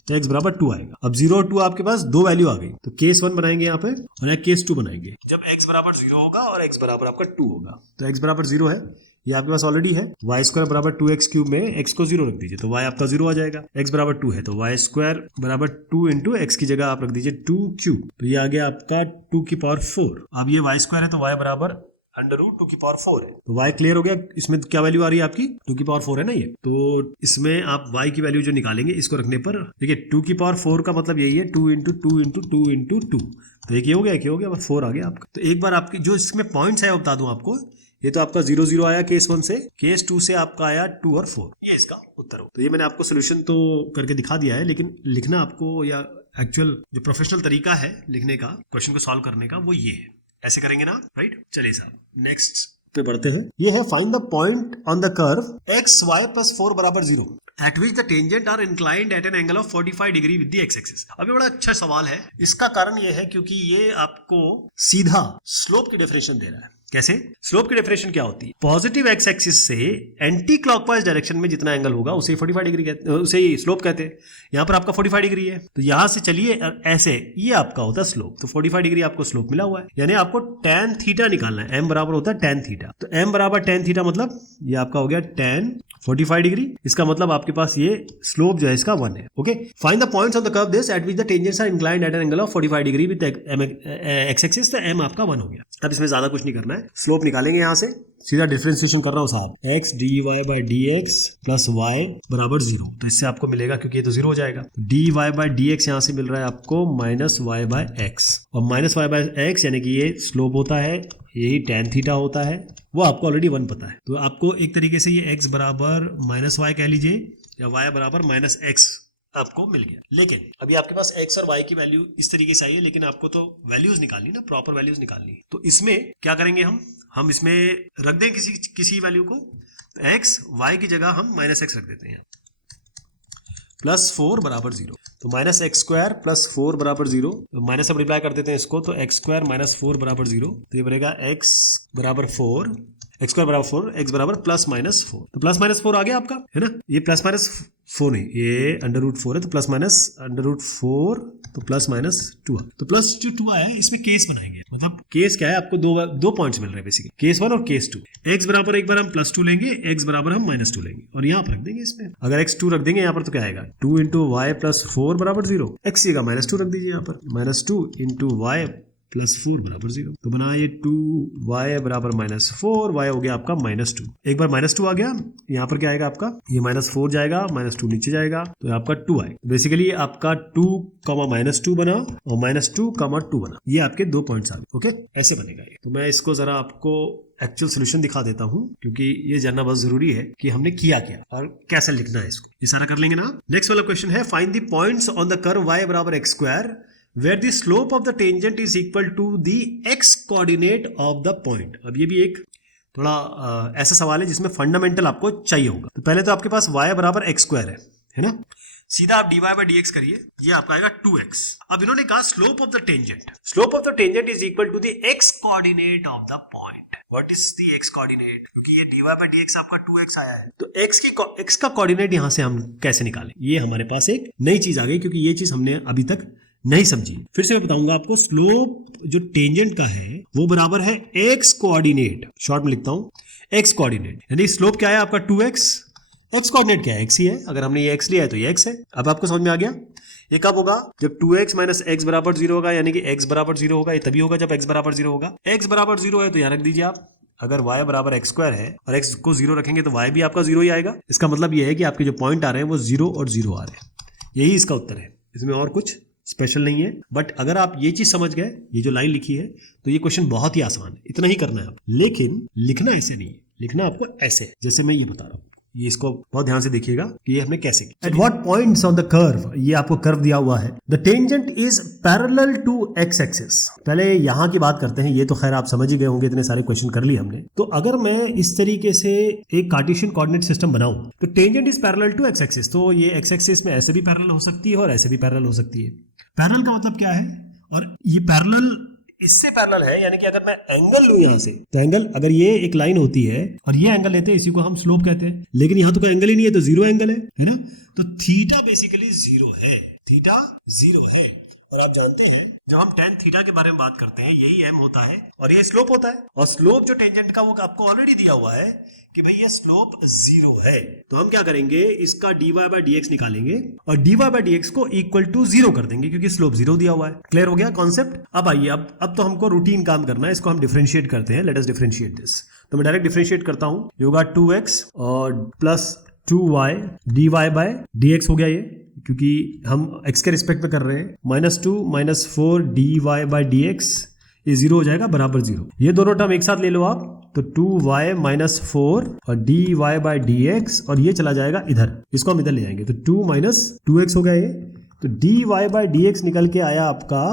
तो x बराबर 2 आएगा। अब 0 और 2 आपके पास 2 वैल्यू आ गई, तो केस 1 बनाएंगे यहाँ पे और एक केस 2 बनाएंगे। जब x बराबर 0 होगा और x बराबर आपका 2 होगा, तो x बराबर 0 है, ये आपके पास ऑलरेडी है। y स्क्वायर बराबर 2x क्यूब में x को 0 रख दीजिए, तो y आपका 0 आ जाएगा। x बराबर 2 है तो y स्क्वायर बराबर 2 इंटू x की जगह आप रख दीजिए 2 क्यूब, तो ये आ गया आपका 2 की पावर 4। अब ये y स्क्वायर है तो y बराबर अंडर रूट 2 की पावर 4 है, तो y क्लियर हो गया। इसमें क्या वैल्यू आ रही है आपकी 2 की पावर 4 है ना ये, तो इसमें आप y की वैल्यू जो निकालेंगे इसको रखने पर, देखिए 2 की पावर 4 का मतलब यही है 2 इंटू 2 इंटू 2 इंटू 2, तो एक ये हो गया, बस 4 आ गया आपका। तो एक बार आपकी जो इसमें पॉइंट्स है बता दूं आपको, ये तो आपका 0 0 आया केस 1 से, केस 2 से आपका आया 2 और 4, ये इसका उत्तर हो। तो ये मैंने आपको सोल्यूशन तो करके दिखा दिया है, लेकिन लिखना आपको, या एक्चुअल जो प्रोफेशनल तरीका है लिखने का, क्वेश्चन को सॉल्व करने का, वो ये है। ऐसे करेंगे ना, राइट। चलिए साहब नेक्स्ट पे बढ़ते हैं। ये है find the point on the curve x y plus 4 बराबर 0 at which the tangent are inclined at an angle of 45 degree with the x axis। अब ये बड़ा अच्छा सवाल है। इसका कारण ये है क्योंकि ये आपको सीधा स्लोप की डेफिनेशन दे रहा है। कैसे, स्लोप की डेफिनेशन क्या होती है, पॉजिटिव एक्स एक्सिस से एंटी क्लॉकवाइज डायरेक्शन में जितना एंगल होगा उसे 45 डिग्री कहते हैं, उसे स्लोप कहते हैं। यहाँ पर आपका 45 डिग्री है, तो यहां से चलिए ऐसे, ये आपका होता है स्लोप। तो 45 डिग्री आपको स्लोप मिला हुआ है, यानी आपको tan थीटा निकालना है। m बराबर होता है tan थीटा, तो m बराबर tan थीटा मतलब ये आपका हो गया tan 45 डिग्री। इसका मतलब आपके पास ये स्लोप जो है इसका 1 है। Okay, find the points on the curve this at which the tangents are inclined at an angle of 45 degree with X axis. तो m आपका 1 हो गया। अब इसमें ज्यादा कुछ नहीं करना है, है, स्लोप निकालेंगे यहाँ से, सीधा डिफरेंशिएशन कर रहा हूँ साहब, x dy by D x plus y बराबर 0, तो इससे आपको मिलेगा क्योंकि ये तो 0 हो जाएगा, dy बाई डी एक्स यहाँ से मिल रहा है आपको माइनस y बाई एक्स, और माइनस y बाई एक्स यानी कि ये स्लोप होता है, यही tan थीटा होता है, वो आपको ऑलरेडी 1 पता है, तो आपको एक तरीके से ये x बराबर माइनस y कह लीजिए या y बराबर माइनस x आपको मिल गया। लेकिन अभी आपके पास x और y की वैल्यू इस तरीके से आई है, लेकिन आपको तो वैल्यूज निकालनी ना, प्रॉपर वैल्यूज निकालनी, तो इसमें क्या करेंगे हम इसमें रख दें किसी वैल्यू को, तो x y की जगह हम माइनस एक्स रख देते हैं, प्लस 4 बराबर 0, तो माइनस एक्स स्क्वायर प्लस 4 बराबर 0, माइनस से मल्टीप्लाई कर देते हैं इसको, तो एक्स स्क्वायर माइनस 4 बराबर 0, तो ये बनेगा x बराबर 4, एक्स स्क्वायर बराबर 4, एक्स बराबर प्लस माइनस 4, तो प्लस माइनस 4 आ गया आपका, है ना, ये प्लस माइनस 4 नहीं, ये अंडर रूट 4 है, तो प्लस माइनस अंडर रूट 4, तो प्लस माइनस 2, तो प्लस जो 2 आया है इसमें केस बनाएंगे, मतलब केस क्या है, आपको दो पॉइंट्स मिल रहे हैं बेसिकली, केस 1 और केस 2, एक्स बराबर एक बार हम प्लस 2 लेंगे, एक्स बराबर हम माइनस 2 लेंगे और यहाँ पर रख देंगे इसमें, अगर x 2 रख देंगे यहाँ पर तो क्या आएगा, 2 इंटू वाई प्लस 4 बराबर 0, एक्स की जगह माइनस 2 रख दीजिए यहाँ पर, माइनस 2 इंटू वाई प्लस 4 बराबर 0, तो बना ये 2y बराबर माइनस 4, y हो गया आपका माइनस 2, एक बार माइनस 2 आ गया, यहाँ पर क्या आएगा आपका, ये माइनस 4 जाएगा, माइनस 2 नीचे जाएगा, तो आपका 2 आएगा, बेसिकली आपका 2 माइनस 2 बना और माइनस 2 2 बना, ये आपके 2 पॉइंट्स आ गए, ओके, ऐसे बनेगा ये। तो मैं इसको जरा आपको एक्चुअल सोल्यूशन दिखा देता हूँ, क्योंकि ये जानना बहुत जरूरी है कि हमने किया क्या और कैसे लिखना है इसको, ये सारा कर लेंगे ना। नेक्स्ट वाला क्वेश्चन है, find the points on the curve y बराबर x square where the slope of the tangent is equal to the x coordinate of the point। अब ये भी एक थोड़ा ऐसा सवाल है जिसमें फंडामेंटल आपको चाहिए होगा। तो पहले तो आपके पास y बराबर एक्स स्क्वायर है ना, सीधा आप dy बाई डी एक्स करिए, ये आपका आएगा 2x। अब इन्होंने कहा slope of the tangent is equal to the x coordinate of the point. What is the x coordinate, क्योंकि ये dy बाई डी एक्स आपका 2x आया है, तो x का कोऑर्डिनेट यहां से हम कैसे निकालें, ये हमारे पास एक नई चीज आ गई, क्योंकि ये चीज हमने अभी तक नहीं समझी। फिर से मैं बताऊंगा आपको, स्लोप जो टेंजेंट का है वो बराबर है x कोऑर्डिनेट, शॉर्ट में लिखता हूं x कोऑर्डिनेट, यानी स्लोप क्या है आपका 2x, x कोऑर्डिनेट क्या है, x ही है, अगर हमने ये x लिया है तो ये x है। अब आपको समझ में आ गया, ये कब होगा, जब 2x माइनस x बराबर 0 होगा, यानी कि x बराबर 0 होगा, ये तभी होगा जब x बराबर 0 होगा। x बराबर 0 है तो यहाँ रख दीजिए आप, अगर y बराबर एक्स स्क्वायर है और x को 0 रखेंगे तो y भी आपका 0 ही आएगा। इसका मतलब ये है कि आपके जो पॉइंट आ रहे हैं वो 0 और 0 आ रहे हैं, यही इसका उत्तर है, इसमें और कुछ स्पेशल नहीं है। बट अगर आप ये चीज समझ गए, ये जो लाइन लिखी है, तो ये क्वेश्चन बहुत ही आसान है, इतना ही करना है आप, लेकिन लिखना ऐसे नहीं है, लिखना आपको ऐसे है जैसे मैं ये बता रहा हूँ। ये इसको बहुत ध्यान से देखिएगा कि ये हमने कैसे किया। At what points on the curve, ये आपको कर्व दिया हुआ है, the tangent is parallel to x axis. पहले यहाँ की बात करते हैं, ये तो खैर आप समझ ही गए होंगे, इतने सारे क्वेश्चन कर लिए हमने। तो अगर मैं इस तरीके से एक कार्टेशियन कोऑर्डिनेट सिस्टम बनाऊं, तो tangent is parallel to x axis, तो ये एक्स एक्सिस में ऐसे भी पैरेलल हो सकती है और ऐसे भी पैरेलल हो सकती है। पैरेलल का मतलब क्या है, और ये पैरेलल इससे पैरेलल है, यानी कि अगर मैं एंगल लूं यहां से, तो एंगल अगर ये एक लाइन होती है और ये एंगल लेते हैं, इसी को हम स्लोप कहते हैं, लेकिन यहां तो कोई एंगल ही नहीं है, तो 0 एंगल है ना, तो थीटा बेसिकली 0 है, थीटा 0 है। और आप जानते हैं जब हम tan थीटा के बारे में बात करते हैं, यही m होता है और ये स्लोप होता है, और स्लोप जो टेंजेंट का वो आपको ऑलरेडी दिया हुआ है कि भाई ये स्लोप 0 है। तो हम क्या करेंगे, इसका dy बाई डी एक्स निकालेंगे और dy बाई डी एक्स को इक्वल टू 0 कर देंगे, क्योंकि स्लोप 0 दिया हुआ है। क्लियर हो गया कॉन्सेप्ट। अब आइए, अब तो हमको रूटीन काम करना है, इसको हम डिफरेंशिएट करते हैं। Let us differentiate this. तो मैं डायरेक्ट डिफरेंशिएट करता हूं, ये होगा 2x और plus 2y dy by D x हो गया ये, क्योंकि हम x के रिस्पेक्ट में कर रहे हैं। -2 - 4 dy बाई डी एक्स, ये 0 हो जाएगा बराबर 0। ये दोनों टर्म एक साथ ले लो आप, तो 2y - 4 और dy बाई डी एक्स, और ये चला जाएगा इधर, इसको हम इधर ले जाएंगे, तो 2 - 2x हो गया ये। तो dy बाई डी एक्स निकल के आया आपका,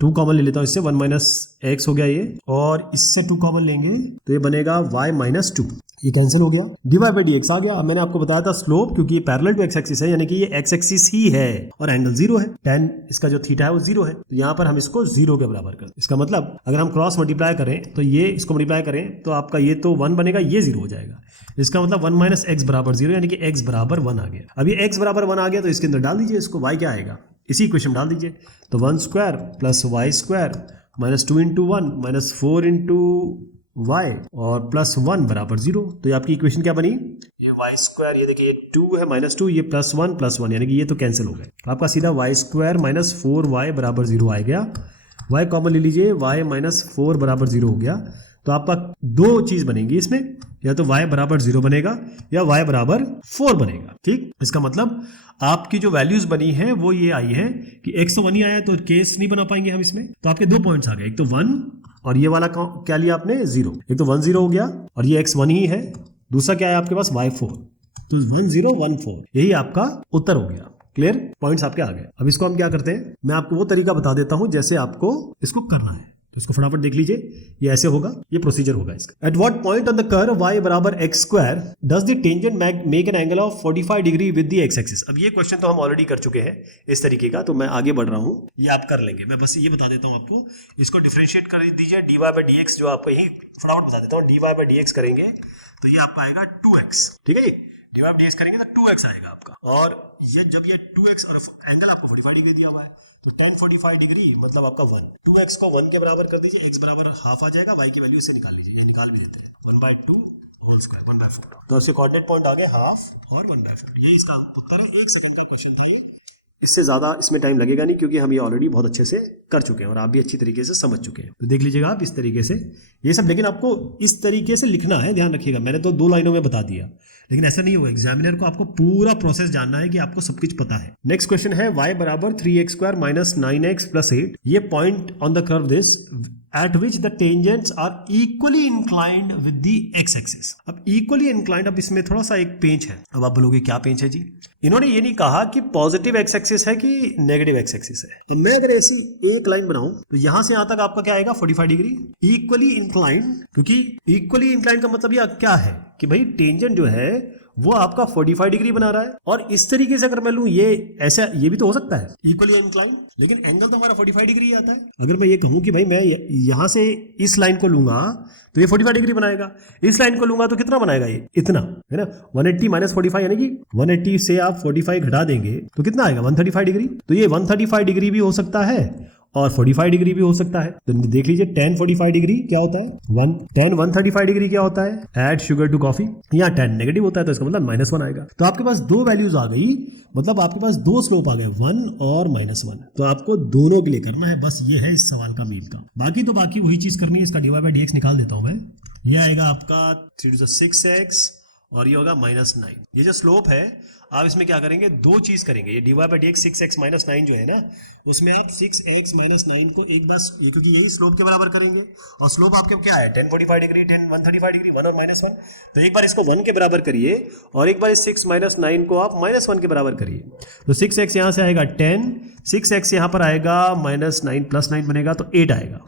2 कॉमन ले लेता हूं इससे, 1 - x हो गया ये, और इससे 2 कॉमन लेंगे तो ये बनेगा y - 2, ये कैंसिल हो गया। dy बाई डी एक्स आ गया। मैंने आपको बताया था स्लोप, क्योंकि ये पैरेलल टू एक्स एक्सिस है, यानी कि ये एक्स एक्सिस ही है और एंगल 0 है, tan इसका जो थीटा है वो 0 है, तो यहाँ पर हम इसको 0 के बराबर कर दें। इसका मतलब अगर हम क्रॉस मल्टीप्लाई करें, तो ये इसको मल्टीप्लाई करें तो आपका ये तो 1 बनेगा, ये 0 हो जाएगा। इसका मतलब 1 - x बराबर 0, यानी कि x बराबर 1 आ गया। अब ये x बराबर 1 आ गया, तो इसके अंदर डाल दीजिए इसको, y क्या आएगा, इसी इक्वेशन में डाल दीजिए। तो 1 square plus y square -2 × 1 - 4 × y और प्लस 1 बराबर 0। तो ये आपकी इक्वेशन क्या बनी, ये y स्क्वायर, ये देखिए 2 है -2, ये +1 यानी कि ये तो कैंसिल हो गए। आपका सीधा y स्क्वायर -4y बराबर 0 आ गया। y कॉमन ले लीजिए, y - 4 बराबर 0 हो गया। तो आपका दो चीज बनेगी इसमें, या तो y बराबर 0 बनेगा या y बराबर 4 बनेगा। ठीक, इसका मतलब आपकी जो वैल्यूज बनी है वो ये आई है कि x तो 1 ही आया, तो केस नहीं बना पाएंगे हम इसमें। तो आपके दो पॉइंट्स आ गए, एक तो 1 और ये वाला क्या लिया आपने 0। एक तो 1 0 हो गया और ये x 1 ही है, दूसरा क्या है आपके पास y 4, तो 1 0 1 4 यही आपका उत्तर हो गया। क्लियर, पॉइंट्स आपके आ गए। अब इसको हम क्या करते हैं, मैं आपको वो तरीका बता देता हूं जैसे आपको इसको करना है, तो इसको फटाफट देख लीजिए। ये ऐसे होगा, ये प्रोसीजर होगा इसका। At what point on the curve y बराबर x square does the tangent make an angle of 45 degree with the x axis. अब ये क्वेश्चन तो हम ऑलरेडी कर चुके हैं इस तरीके का, तो मैं आगे बढ़ रहा हूं, ये आप कर लेंगे। मैं बस ये बता देता हूं आपको, इसको डिफरेंशिएट कर दीजिए dy बाय dx, जो आपको यही फटाफट बता देता हूं। dy बाय dx करेंगे तो ये आपका आएगा 2x। ठीक है जी, dy बाय dx करेंगे तो 2x आएगा आपका, और ये जब ये 2x और एंगल आपको 45 डिग्री दिया हुआ है तो tan 45 डिग्री मतलब आपका 1, 2x को 1 के बराबर कर दीजिए, x बराबर हाफ आ जाएगा, y की वैल्यू से निकाल लीजिए, ये निकाल भी देते हैं 1/2 होल स्क्वायर 1/4। तो इसके कोऑर्डिनेट पॉइंट आ गए हाफ और 1/4, ये इसका उत्तर है। 1 सेकंड का क्वेश्चन था ये, इससे ज्यादा इसमें टाइम लगेगा नहीं क्योंकि हम ये ऑलरेडी बहुत अच्छे से कर चुके हैं और आप भी अच्छी तरीके से समझ चुके हैं। तो देख लीजिएगा आप इस तरीके से ये सब, लेकिन आपको इस तरीके से लिखना है, ध्यान रखिएगा। मैंने तो 2 लाइनों में बता दिया, लेकिन ऐसा नहीं होगा। एग्जामिनर को आपको पूरा प्रोसेस जानना है कि आपको सब कुछ पता है। नेक्स्ट क्वेश्चन है y बराबर 3x square minus 9x plus 8, ये point on the curve this at which the tangents are equally inclined with the x axis। अब equally inclined, अब इसमें थोड़ा सा एक पेंच है। अब आप बोलोगे क्या पेंच है जी? इन्होंने ये नहीं कहा कि पॉजिटिव x एक्सिस है कि नेगेटिव x एक्सिस है। तो मैं अगर ऐसी एक लाइन बनाऊं तो यहां से यहां तक आपका क्या आएगा 45 डिग्री इक्वली इंक्लाइंड, क्योंकि इक्वली इंक्लाइंड का मतलब ये क्या है कि भाई टेंजेंट जो है वो आपका 45 डिग्री बना रहा है। और इस तरीके से अगर मैं लूं, ये ऐसा, ये भी तो हो सकता है इक्वली इंक्लाइंड, लेकिन एंगल तो हमारा 45 डिग्री आता है। अगर मैं ये कहूं कि भाई मैं यहां से इस लाइन को लूंगा तो ये 45 डिग्री बनाएगा, इस लाइन को लूंगा तो कितना बनाएगा, ये इतना है ना, 180 माइनस 45, यानी कि 180 से आप 45 घटा देंगे तो कितना आएगा 135 डिग्री। तो ये 135 डिग्री भी हो सकता है और 45 डिग्री भी हो सकता है। तो देख लीजिए tan 45 डिग्री क्या होता है, tan 135 डिग्री क्या होता है, ऐड शुगर टू कॉफी। यहाँ tan नेगेटिव होता है तो इसका मतलब -1 आएगा। तो आपके पास दो वैल्यूज आ गई, मतलब आपके पास दो स्लोप आ गए, 1 और -1। तो आपको दोनों के लिए करना है, बस ये है इस सवाल का मीन का। बाकी वही चीज करनी है। इसका dy बाय dx निकाल देता हूं मैं। ये आएगा आपका 3 to the 6x और ये होगा -9। ये जो स्लोप है आप इसमें क्या करेंगे, दो चीज करेंगे। ये dy by dx 6x minus 9 जो है ना, उसमें आप 6x माइनस 9 को एक बस, क्योंकि यही स्लोप के बराबर करेंगे, और स्लोप आपके क्या है tan 45 डिग्री, tan 135 डिग्री, 1 और -1। तो एक बार इसको 1 के बराबर करिए और एक बार इस 6 माइनस 9 को आप -1 के बराबर करिए। तो 6x यहाँ से आएगा 10, 6x यहाँ पर आएगा -9 प्लस 9 बनेगा तो 8 आएगा।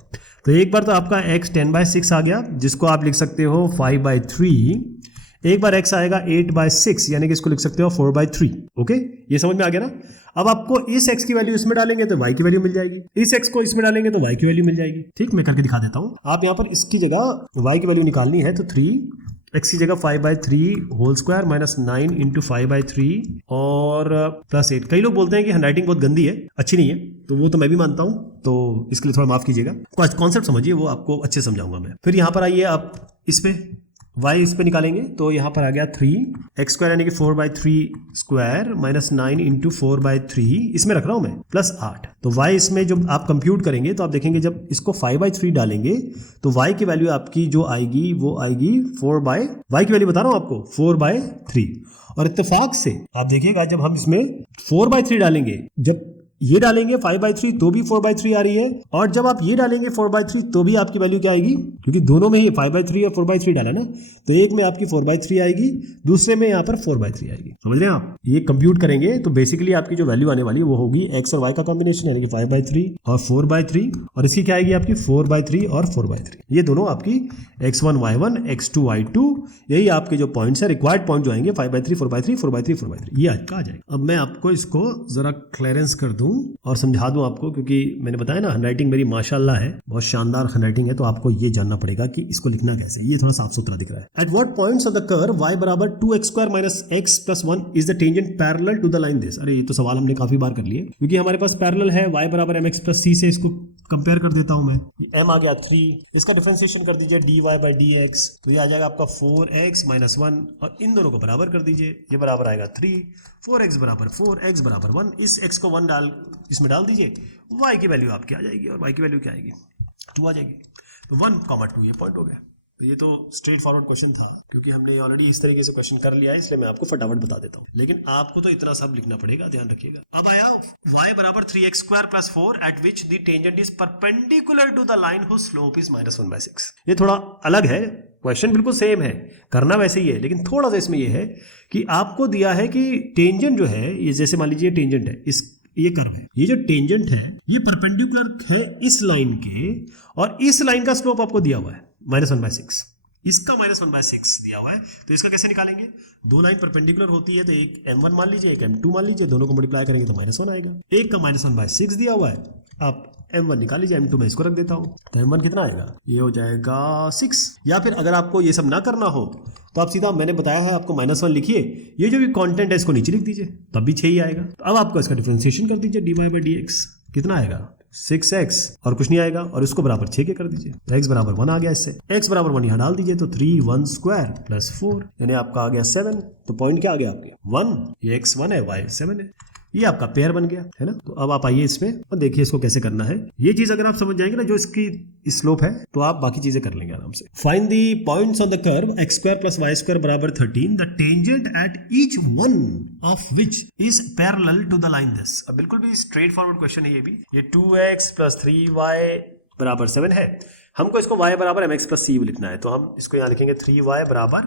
तो एक बार तो आपका x 10/6 आ गया, जिसको आप लिख सकते हो 5/3। एक बार x आएगा 8/6, यानी कि इसको लिख सकते हो 4/3। ओके, ये समझ में आ गया ना। अब आपको इस x की वैल्यू इसमें डालेंगे तो y की वैल्यू मिल जाएगी, इस x को इसमें डालेंगे तो y की वैल्यू मिल जाएगी। ठीक, मैं करके दिखा देता हूं। आप यहाँ पर इसकी जगह y की वैल्यू निकालनी है तो 3x की जगह 5/3 होल स्क्वायर माइनस 9 इंटू 5/3 और प्लस 8। कई लोग बोलते हैं कि हैंडराइटिंग बहुत गंदी है, अच्छी नहीं है, तो वो तो मैं भी मानता हूं, तो इसके लिए थोड़ा माफ कीजिएगा। कॉन्सेप्ट समझिए, वो आपको अच्छे समझाऊंगा मैं। फिर यहाँ पर आइए, आप इस पे y इस पे निकालेंगे तो यहाँ पर आ गया 3x स्क्वायर, यानी कि 4/3 स्क्वायर माइनस 9 इंटू 4/3, इसमें रख रहा हूं मैं, प्लस 8। तो y इसमें जब आप कंप्यूट करेंगे तो आप देखेंगे जब इसको 5/3 डालेंगे तो y की वैल्यू आपकी जो आएगी वो आएगी y की वैल्यू बता रहा हूं आपको 4/3। और इत्तेफाक से आप देखिएगा जब हम इसमें 4/3 डालेंगे, जब ये डालेंगे 5/3 तो भी 4/3 आ रही है, और जब आप ये डालेंगे 4/3 तो भी आपकी वैल्यू क्या आएगी, क्योंकि दोनों में ही 5/3 और 4/3 डाला ना, तो एक में आपकी 4/3 आएगी, दूसरे में यहाँ पर 4/3 आएगी। समझ रहे हैं आप? ये कंप्यूट करेंगे तो बेसिकली आपकी जो वैल्यू आने वाली है वो होगी x और y का कॉम्बिनेशन, यानी कि 5/3 और 4/3, और इसकी क्या आएगी आपकी 4/3 और 4/3। ये दोनों आपकी x1 y1 x2 y2, यही आपके जो पॉइंट्स है, रिक्वायर्ड पॉइंट जो आएंगे 5/3 4/3 4/3 4/3, ये आज का आ जाएगा। अब मैं आपको इसको जरा क्लियरेंस कर दूं और समझा दूं आपको, क्योंकि मैंने बताया ना हैंडराइटिंग मेरी माशाल्लाह है, बहुत शानदार हैंडराइटिंग है, तो आपको ये जानना पड़ेगा कि इसको लिखना कैसे। ये थोड़ा साफ सुथरा दिख रहा है। At what points of the curve y बराबर 2x square minus x plus 1 is the tangent parallel to the line this. अरे ये तो सवाल हमने काफी बार कर लिए, क्योंकि हमारे पास पैरेलल है, y बराबर mx प्लस c से इसको कंपेयर कर देता हूं मैं। m आ गया 3, इसका डिफरेंशिएशन कर दीजिए dy बाय dx, तो ये आ जाएगा आपका 4x माइनस 1, और इन दोनों को बराबर कर दीजिए, ये बराबर आएगा 3, 4x बराबर 4, x बराबर 1, इस x को 1 इसमें डाल दीजिए, y की वैल्यू आपकी आ जाएगी, और y की वैल्यू क्या आएगी 2 आ जाएगी। तो 1,2 ये पॉइंट हो गया। तो ये तो स्ट्रेट फॉरवर्ड क्वेश्चन था, क्योंकि हमने ऑलरेडी इस तरीके से क्वेश्चन कर लिया है, इसलिए मैं आपको फटाफट बता देता हूँ, लेकिन आपको तो इतना सब लिखना पड़ेगा, ध्यान रखिएगा। अब आया y बराबर 3x² + 4 at which the tangent is perpendicular to the line whose slope is -1/6। ये थोड़ा अलग है, क्वेश्चन बिल्कुल सेम है, करना वैसे ही है, लेकिन थोड़ा सा इसमें ये है कि आपको दिया है कि टेंजेंट जो है, ये जैसे मान लीजिए टेंजेंट है, ये कर्व है, ये जो टेंजेंट है ये परपेंडिकुलर है इस लाइन के, और इस लाइन का स्लोप आपको दिया हुआ है -1/6, इसका -1/6 दिया हुआ है। तो इसका कैसे निकालेंगे? दो लाइन परपेंडिकुलर होती है तो एक m1 मान लीजिए, एक m2 मान लीजिए, दोनों को मल्टीप्लाई करेंगे तो -1 आएगा। एक का -1/6 दिया हुआ है, आप m1 निकाल लीजिए, m2 में इसको रख देता हूं, तो m1 कितना आएगा? ये हो जाएगा 6। या फिर अगर आपको ये सब ना करना हो तो आप सीधा, मैंने बताया है आपको, -1 लिखिए, ये जो भी कंटेंट है इसको नीचे लिख दीजिए, तब भी 6 ही आएगा। तो अब आपको इसका डिफरेंशिएशन कर दीजिए, dy/dx कितना आएगा? 6x, और कुछ नहीं आएगा, और इसको बराबर 6 के कर दीजिए, तो x बराबर 1 आ गया। इससे x बराबर 1 यहाँ डाल दीजिए, तो 3(1)² + 4 यानी आपका आ गया 7। तो पॉइंट क्या आ गया आपके? 1, ये x 1 है, y 7 है, ये आपका पेयर बन गया है ना। तो अब आप आइए इसमें और देखिए इसको कैसे करना है। ये चीज अगर आप समझ जाएंगे ना, जो इसकी स्लोप है, तो आप बाकी चीजें कर लेंगे आराम से। Find the points on the curve x² + y² बराबर 13, the tangent at each one of which is parallel to the line this. अब बिल्कुल भी स्ट्रेट फॉरवर्ड क्वेश्चन है ये भी। ये 2x + 3y बराबर 7 है, हमको इसको y बराबर mx + c लिखना है, तो हम इसको यहाँ लिखेंगे 3y बराबर,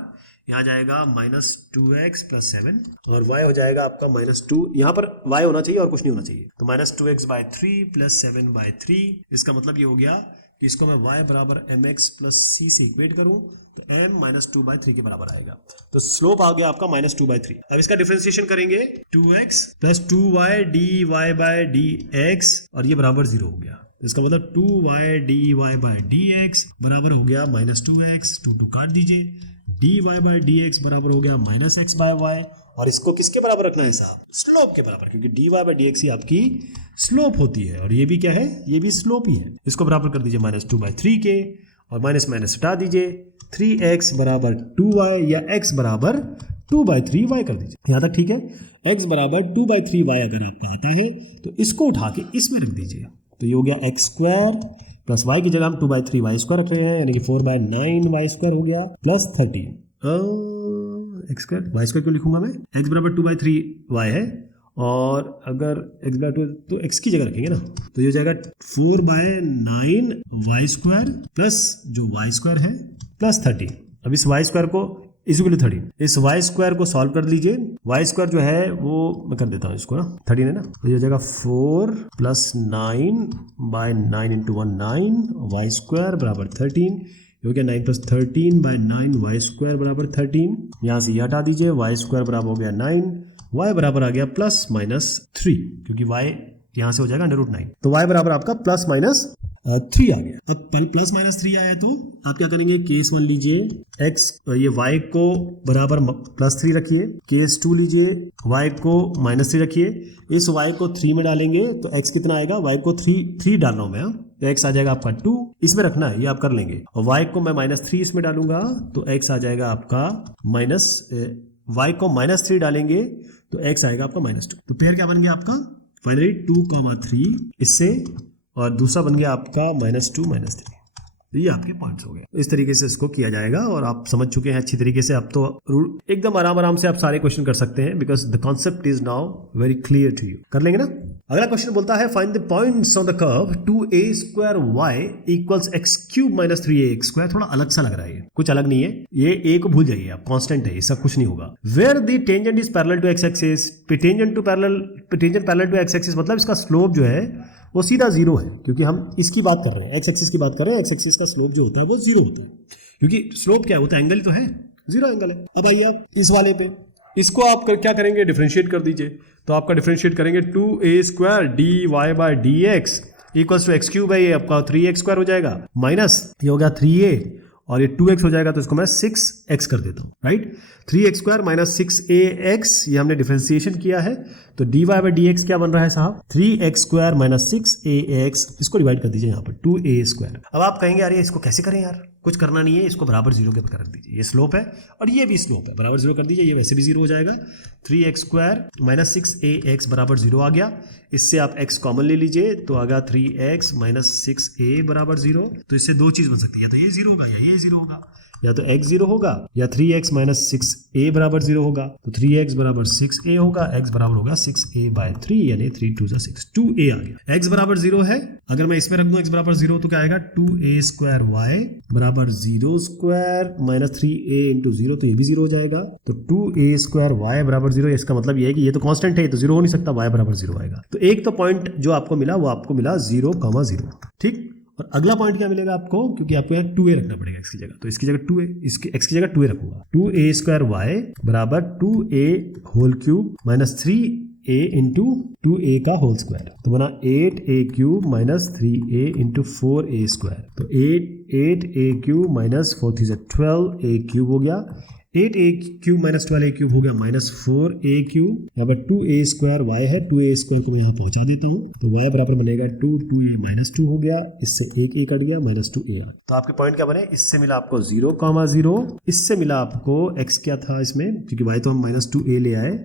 यहाँ जाएगा -2x + 7, और y हो जाएगा आपका -2, यहाँ पर y होना चाहिए और कुछ नहीं होना चाहिए, तो -2x/3 + 7/3। इसका मतलब ये हो गया कि इसको मैं y बराबर mx + c से इक्वेट करूँ तो m -2/3 के बराबर आएगा। तो स्लोप आ गया आपका -2/3। अब इसका डिफरेंशिएशन करेंगे, 2x + 2y dy/dx, और ये बराबर 0 हो गया। इसका मतलब 2y dy/dx बराबर हो गया -2x, 2 काट दीजिए, dy/dx बराबर हो गया -x/y, और इसको किसके बराबर रखना है साहब? स्लोप के बराबर, क्योंकि dy/dx ही आपकी स्लोप होती है, और ये भी क्या है? ये भी स्लोप ही है। इसको बराबर कर दीजिए -2/3 के, और माइनस हटा दीजिए, 3x बराबर 2y या x बराबर 2/3y कर दीजिए। यहाँ तक ठीक है? x बराबर 2/3y अगर आपका आता है तो इसको उठा के इसमें रख दीजिए, तो ये हो गया x² + y की जगह हम 2/3y² रख रहे हैं, यानी कि 4/9y² हो गया, + 13 x² y² क्यों लिखूंगा मैं? x बराबर 2/3y है, और अगर x बराबर 2 तो x की जगह रखेंगे ना, तो ये हो जाएगा 4/9y² प्लस जो y² है + 13। अब इस y² को इक्वल टू 13, इस y² को सॉल्व कर लीजिए। y² जो है वो मैं कर देता हूँ इसको ना, 13 है ना, तो ये हो जाएगा 4 + 9/9 × 1 9 y² बराबर 13, हो गया 9 + 13/9 y² बराबर 13। यहाँ से ये हटा दीजिए, y² बराबर हो गया 9, y बराबर आ गया +-3, क्योंकि y यहाँ से हो जाएगा √9, तो y बराबर आपका +-3 आ गया। अब +-3 आया तो आप क्या करेंगे? केस 1 लीजिए, x ये y को बराबर +3 रखिए, केस 2 लीजिए, y को -3 रखिए, इस y को 3 में डालेंगे तो x कितना आएगा? y को 3 डाल रहा हूं मैं, तो x आ जाएगा आपका 2, इसमें रखना है, ये आप कर लेंगे, और y को मैं -3 इसमें डालूंगा तो x आ जाएगा आपका y को -3 डालेंगे तो x आएगा आपका -2। तो पेयर क्या बन गया आपका? फाइनली 2,3 इससे, और दूसरा बन गया आपका -2 -3। ये आपके पॉइंट्स हो गए। इस तरीके से इसको किया जाएगा, और आप समझ चुके हैं अच्छी तरीके से। अब तो रूल एकदम आराम से आप सारे क्वेश्चन कर सकते हैं, because the concept is now very clear to you. कर लेंगे ना? अगला क्वेश्चन बोलता है, find the points on the curve 2a² y = x³ - 3ax²। थोड़ा अलग सा लग रहा है, ये कुछ अलग नहीं है, ये a को भूल जाइए आप, कांस्टेंट है, ये सब कुछ नहीं होगा। Where the tangent is parallel to x axis, tangent parallel to x axis मतलब इसका स्लोप जो है वो सीधा 0 है, क्योंकि हम इसकी बात कर रहे हैं, x-एक्सिस की बात कर रहे हैं। x-एक्सिस का स्लोप जो होता है वो 0 होता है, क्योंकि स्लोप क्या होता है? एंगल तो है, 0 एंगल है। अब आइए आप इस वाले पे, इसको आप क्या करेंगे? डिफरेंशिएट कर दीजिए, तो आपका डिफरेंशिएट करेंगे 2a² dy/dx = x³ है, ये आपका 3x² हो जाएगा, माइनस ये हो गया 3a, और ये 2x हो जाएगा, तो इसको मैं 6x कर देता हूँ, राइट? 3x² - 6ax, ये हमने डिफरेंशिएशन किया है, तो dy/dx क्या बन रहा है साहब? 3x² - 6ax, इसको डिवाइड कर दीजिए यहाँ पर 2a²। अब आप कहेंगे यार ये इसको कैसे करें यार, कुछ करना नहीं है, इसको बराबर 0 के कर दीजिए। ये स्लोप है और ये भी स्लोप है, बराबर 0 कर दीजिए, ये वैसे भी 0 हो जाएगा। 3x² माइनस 6ax बराबर 0 आ गया। इससे आप x कॉमन ले लीजिए तो आ गया 3x माइनस 6a बराबर 0। तो इससे दो चीज बन सकती है, या तो ये 0 होगा या ये 0 होगा, या तो x 0 होगा या 3x माइनस 6a बराबर 0 होगा। तो 3x बराबर 6a होगा, x बराबर होगा 6a बाय 3 यानी 3 2 6, 2a आ गया। x बराबर 0 है, अगर मैं इसमें रख दूं x बराबर 0 तो क्या आएगा 2a² y बराबर 0² माइनस 3a इंटू 0, तो ये भी 0 हो जाएगा। तो 2a² y बराबर 0, इसका मतलब ये है कि ये तो कांस्टेंट है तो 0 हो नहीं सकता, y बराबर 0 आएगा। तो एक तो पॉइंट जो आपको मिला वो आपको मिला 0,0, ठीक। और अगला पॉइंट क्या मिलेगा आपको, क्योंकि आपको यहाँ 2a रखना पड़ेगा x की जगह, तो इसकी जगह 2a, इसके x की जगह 2a रखूंगा। 2a² y बराबर 2a whole cube minus 3a into 2a का होल स्क्वायर, तो बना 8a cube minus 3a into 4a²। तो 8a cube minus 4 3 12a cube हो गया। 8a cube minus 12a cube हो गया माइनस 4a क्यूब। यहाँ पर 2a² y है, 2a² को मैं यहाँ पहुंचा देता हूँ, तो y बराबर बनेगा 2a माइनस 2 हो गया, इससे एक a कट गया, माइनस 2a। तो आपके पॉइंट क्या बने, इससे मिला आपको 0,0, इससे मिला आपको x क्या था इसमें, क्योंकि y तो हम माइनस 2a ले आए,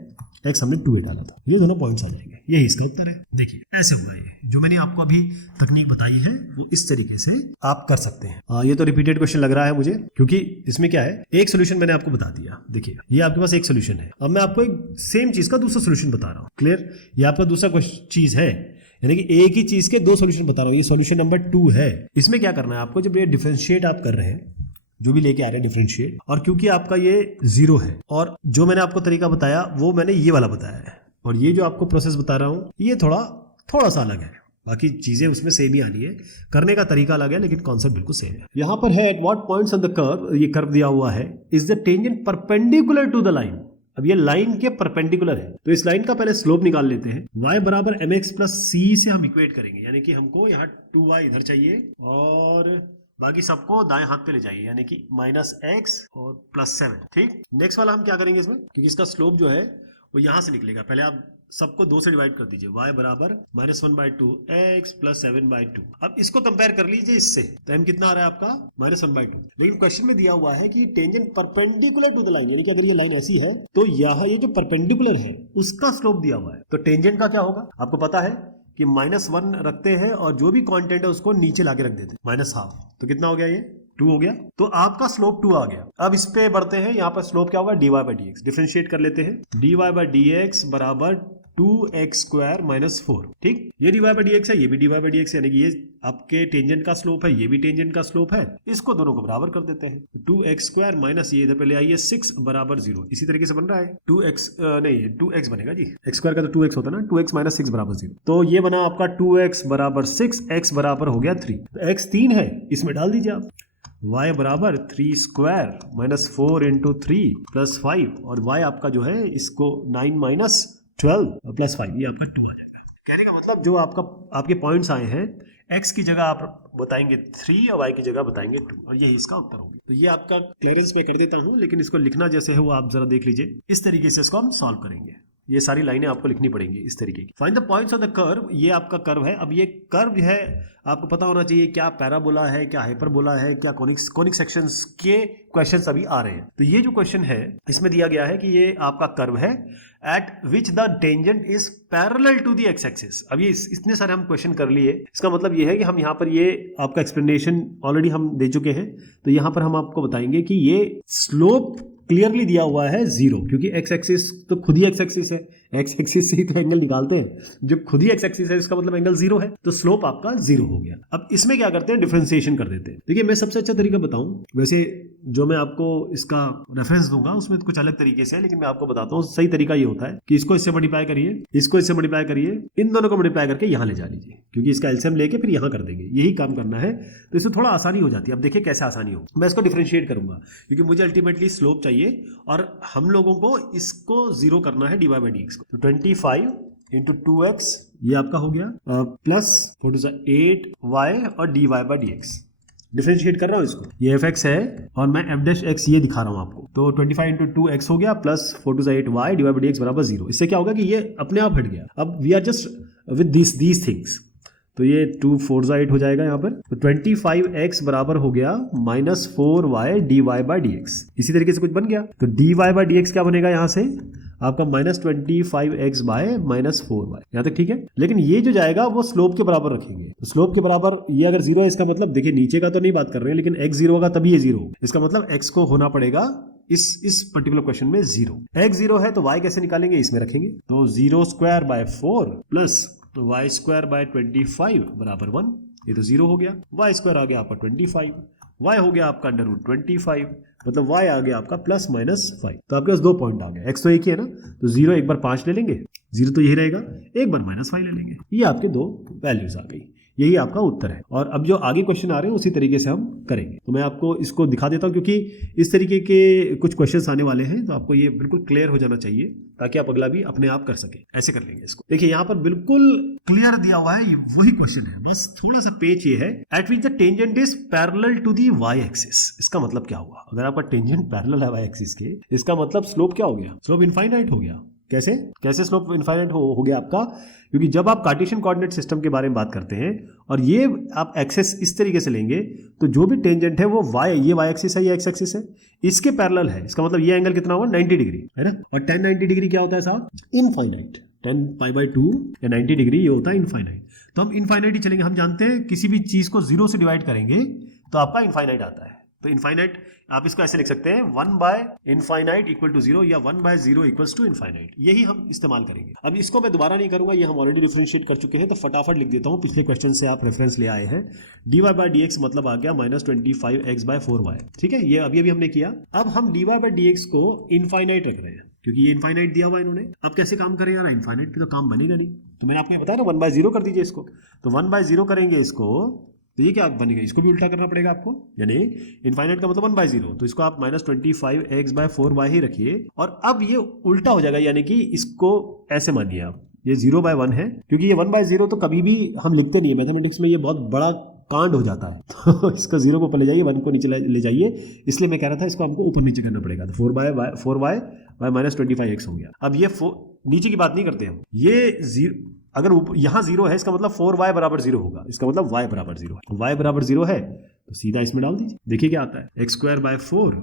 x हमने 2a डाला था, ये दोनों पॉइंट्स आ जाएंगे। यही इसका उत्तर है। देखिए ऐसे होगा, ये जो मैंने आपको अभी तकनीक बताई है वो इस तरीके से आप कर सकते हैं। ये तो रिपीटेड क्वेश्चन लग रहा है मुझे, क्योंकि इसमें क्या है, एक सोल्यूशन मैंने आपको बता दिया। देखिए ये आपके पास एक सोल्यूशन है, अब मैं आपको एक सेम चीज का दूसरा सोल्यूशन बता रहा हूँ। क्लियर, ये आपका दूसरा चीज है, यानी कि एक ही चीज के दो सोल्यूशन बता रहा हूँ। ये सोल्यूशन नंबर 2 है। इसमें क्या करना है आपको, जब ये डिफरेंशिएट आप कर रहे हैं, जो भी लेके आ रहे हैं डिफरेंशिएट, और क्योंकि आपका ये 0 है और जो मैंने आपको तरीका बताया वो मैंने ये वाला बताया है, और ये जो आपको प्रोसेस बता रहा हूं ये थोड़ा सा अलग है। बाकी चीजें उसमें सेम ही आनी है, करने का तरीका अलग है लेकिन कॉन्सेप्ट बिल्कुल सेम है। यहां पर है at what points on the curve, ये कर्व दिया हुआ है, is the tangent perpendicular to the line. अब ये लाइन के परपेंडिकुलर है, तो इस लाइन का पहले स्लोप निकाल लेते हैं। y बराबर mx प्लस c से हम इक्वेट करेंगे, यानी कि हमको यहाँ 2y इधर चाहिए और बाकी सबको दाएं हाथ पे ले जाइए, यानी कि -x और +7, ठीक। नेक्स्ट वाला हम क्या करेंगे इसमें, क्योंकि इसका स्लोप जो है वो यहां से निकलेगा, पहले आप सबको 2 से डिवाइड कर दीजिए। y बराबर -1/2 x + 7/2। अब इसको कंपेयर कर लीजिए इससे, तो m कितना आ रहा है आपका -1/2। लेकिन क्वेश्चन में दिया हुआ है कि tangent perpendicular to the line, यानी कि अगर ये लाइन ऐसी है तो यहाँ ये जो परपेंडिकुलर है उसका स्लोप दिया हुआ है, तो टेंजेंट का क्या होगा आपको पता है कि -1 रखते हैं और जो भी कांस्टेंट है उसको नीचे लाके रख देते हैं, -12। तो कितना हो गया, ये 2 हो गया। तो आपका स्लोप 2 आ गया। अब इस पे बढ़ते हैं, यहाँ पर स्लोप क्या होगा, dy/dx। डिफरेंशिएट कर लेते हैं, dy/dx बराबर 2x² - 4, ठीक। ये dy/dx है, ये भी dy/dx है, यानी कि ये आपके टेंजेंट का स्लोप है, ये भी टेंजेंट का स्लोप है। इसको दोनों को बराबर कर देते हैं। 2x² माइनस ये इधर पे ले आइए 6 बराबर 0। इसी तरीके से बन रहा है 2x बनेगा जी, x² का तो 2x होता है ना, 2x - 6 बराबर 0। तो ये बना आपका 2x बराबर 6, x बराबर हो गया 3। तो x 3 है, इसमें डाल दीजिए आप। y बराबर 3² - 4 × 3 + 5, और y आपका जो है इसको 9 - 12 + 5, ये आपका 2 आ जाएगा। कहने का मतलब जो आपके पॉइंट्स आए हैं, x की जगह आप बताएंगे 3 और y की जगह बताएंगे 2, और यही इसका उत्तर होगा। तो ये आपका क्लियरेंस में कर देता हूं, लेकिन इसको लिखना जैसे है वो आप जरा देख लीजिए। इस तरीके से इसको हम सॉल्व करेंगे। ये सारी लाइनें आपको लिखनी पड़ेंगी इस तरीके की। Find the points of the curve, ये आपका कर्व है। अब ये कर्व है, आपको पता होना चाहिए क्या पैराबोला है, क्या हाइपरबोला है, क्या कोनिक सेक्शंस के क्वेश्चंस अभी आ रहे हैं। तो ये जो क्वेश्चन है इसमें दिया गया है कि ये आपका कर्व है at which the tangent is parallel to the x axis. अब ये इतने सारे हम क्वेश्चन कर लिए, इसका मतलब ये है कि हम यहाँ पर ये आपका एक्सप्लेनेशन ऑलरेडी हम दे चुके हैं। तो यहाँ पर हम आपको बताएंगे कि ये स्लोप क्लियरली दिया हुआ है 0, क्योंकि एक्स एक्सिस तो खुद ही एक्स एक्सिस है, एक्स एक्सिस से ही तो एंगल निकालते हैं। जब खुद ही एक्स एक्सिस है इसका मतलब एंगल 0 है, तो स्लोप आपका 0 हो गया। अब इसमें क्या करते हैं, डिफरेंशिएशन कर देते हैं। देखिए मैं सबसे अच्छा तरीका बताऊं, वैसे जो मैं आपको इसका रेफरेंस दूंगा उसमें कुछ अलग तरीके से है, लेकिन मैं आपको बताता हूँ सही तरीका ये होता है कि इसको इससे मल्टीप्लाई करिए, इसको इससे मल्टीप्लाई करिए, इन दोनों को मल्टीप्लाई करके यहाँ ले जा लीजिए, क्योंकि इसका एलसीएम लेके फिर यहाँ कर देंगे। यही काम करना है, तो इससे थोड़ा आसानी हो जाती है। अब देखिए कैसे आसानी हो, मैं इसको डिफरेंशिएट करूंगा क्योंकि मुझे अल्टीमेटली स्लोप चाहिए और हम लोगों को इसको 0 करना है dy/dx को। तो 25 × 2x ये आपका हो गया प्लस 4 × 8y और dy/dx। डिफरेंशिएट कर रहा हूँ इसको, ये fx है और मैं f' ये दिखा रहा हूँ आपको। तो 25 × 2x हो गया प्लस 4 × 8y dy/dx बराबर 0। इससे क्या होगा कि ये अपने आप हट गया। अब we are just with these things, तो ये 2 4 8 हो जाएगा यहाँ पर। तो 25x बराबर हो गया -4y dy/dx। इसी तरीके से कुछ बन गया तो dy/dx क्या बनेगा यहाँ से आपका -25x बाय -4y। यहाँ तक ठीक है। लेकिन ये जो जाएगा वो स्लोप के बराबर रखेंगे। तो स्लोप के बराबर ये अगर 0 है इसका मतलब देखिए नीचे का तो नहीं बात कर रहे हैं, लेकिन x 0 होगा तभी ये 0। इसका मतलब x को होना पड़ेगा इस पर्टिकुलर क्वेश्चन में 0। x 0 है तो y कैसे निकालेंगे, इसमें रखेंगे। तो 0²/4 प्लस y² 25 बराबर 1। ये तो 0 हो गया। y² आ गया आपका 25, y हो गया आपका √25, मतलब y आ गया आपका ±5। तो आपके पास 2 पॉइंट आ गए। x तो एक ही है ना, तो 0 एक बार 5 ले लेंगे, 0 तो यही रहेगा, एक बार -5 ले लेंगे। ये आपके 2 वैल्यूज आ गई। यही आपका उत्तर है। और अब जो आगे क्वेश्चन आ रहे हैं उसी तरीके से हम करेंगे। तो मैं आपको इसको दिखा देता हूं क्योंकि इस तरीके के कुछ क्वेश्चंस आने वाले हैं, तो आपको ये बिल्कुल क्लियर हो जाना चाहिए ताकि आप अगला भी अपने आप कर सके। ऐसे कर लेंगे इसको। देखिए यहाँ पर बिल्कुल क्लियर दिया हुआ है, वही क्वेश्चन है, बस थोड़ा सा पेच ये है at which the tangent is parallel to the y axis. इसका मतलब क्या हुआ, अगर आपका टेंजेंट पैरेलल है वाई एक्सिस के, इसका मतलब स्लोप क्या हो गया, स्लोप इनफाइनाइट हो गया। कैसे स्लोप इनफाइनाइट हो गया आपका, क्योंकि जब आप कार्टेशियन कोऑर्डिनेट सिस्टम के बारे में बात करते हैं और ये आप एक्सेस इस तरीके से लेंगे तो जो भी टेंजेंट है वो ये वाई एक्सिस है, ये एक्स एक्सिस है, इसके पैरेलल है। इसका मतलब ये एंगल कितना हुआ 90 डिग्री है ना। और 10 90 डिग्री क्या होता है साहब, इनफाइनाइट। 10 π/2 या 90 डिग्री ये होता है इनफाइनाइट। तो हम इनफाइनाइट ही चलेंगे। हम जानते हैं किसी भी चीज को 0 से डिवाइड करेंगे तो आपका इनफाइनाइट आता है। तो इनफाइनाइट आप इसको ऐसे लिख सकते हैं 1/∞ = 0 या 1/0 = इनफाइनाइट। यही हम इस्तेमाल करेंगे। अब इसको मैं दोबारा नहीं करूंगा, ये हम ऑलरेडी डिफरेंशिएट कर चुके हैं, तो फटाफट लिख देता हूं। पिछले क्वेश्चन से आप रेफरेंस ले आए हैं। dy/dx मतलब आ गया -25x/4y। ठीक है, ये अभी हमने किया। अब हम dy/dx को इनफाइनाइट रख रहे हैं क्योंकि ये इनफाइनाइट दिया हुआ है इन्होंने। अब कैसे काम करें यार, इनफाइनाइट पे तो काम बनेगा नहीं। तो मैंने आपको बताया ना 1/0 कर दीजिए इसको। तो 1/0 करेंगे इसको तो ये क्या बनेगा, इसको भी उल्टा करना पड़ेगा आपको, यानी इनफाइनाइट का मतलब 1/0। तो इसको आप -25x/4y ही रखिए और अब ये उल्टा हो जाएगा, यानी कि इसको ऐसे मानिए आप, ये 0/1 है क्योंकि ये 1/0 तो कभी भी हम लिखते नहीं है मैथमेटिक्स में, ये बहुत बड़ा कांड हो जाता है। तो इसको 0 को ऊपर ले जाइए, 1 को नीचे ले जाइए, इसलिए मैं कह रहा था इसको हमको ऊपर नीचे करना पड़ेगा। तो 4y -25x हो गया। अब ये नीचे की बात नहीं करते हम, ये अगर यहाँ 0 है इसका मतलब 4y = 0 होगा। इसका मतलब y = 0 है। y = 0 है तो सीधा इसमें डाल दीजिए, देखिए क्या आता है। x²/4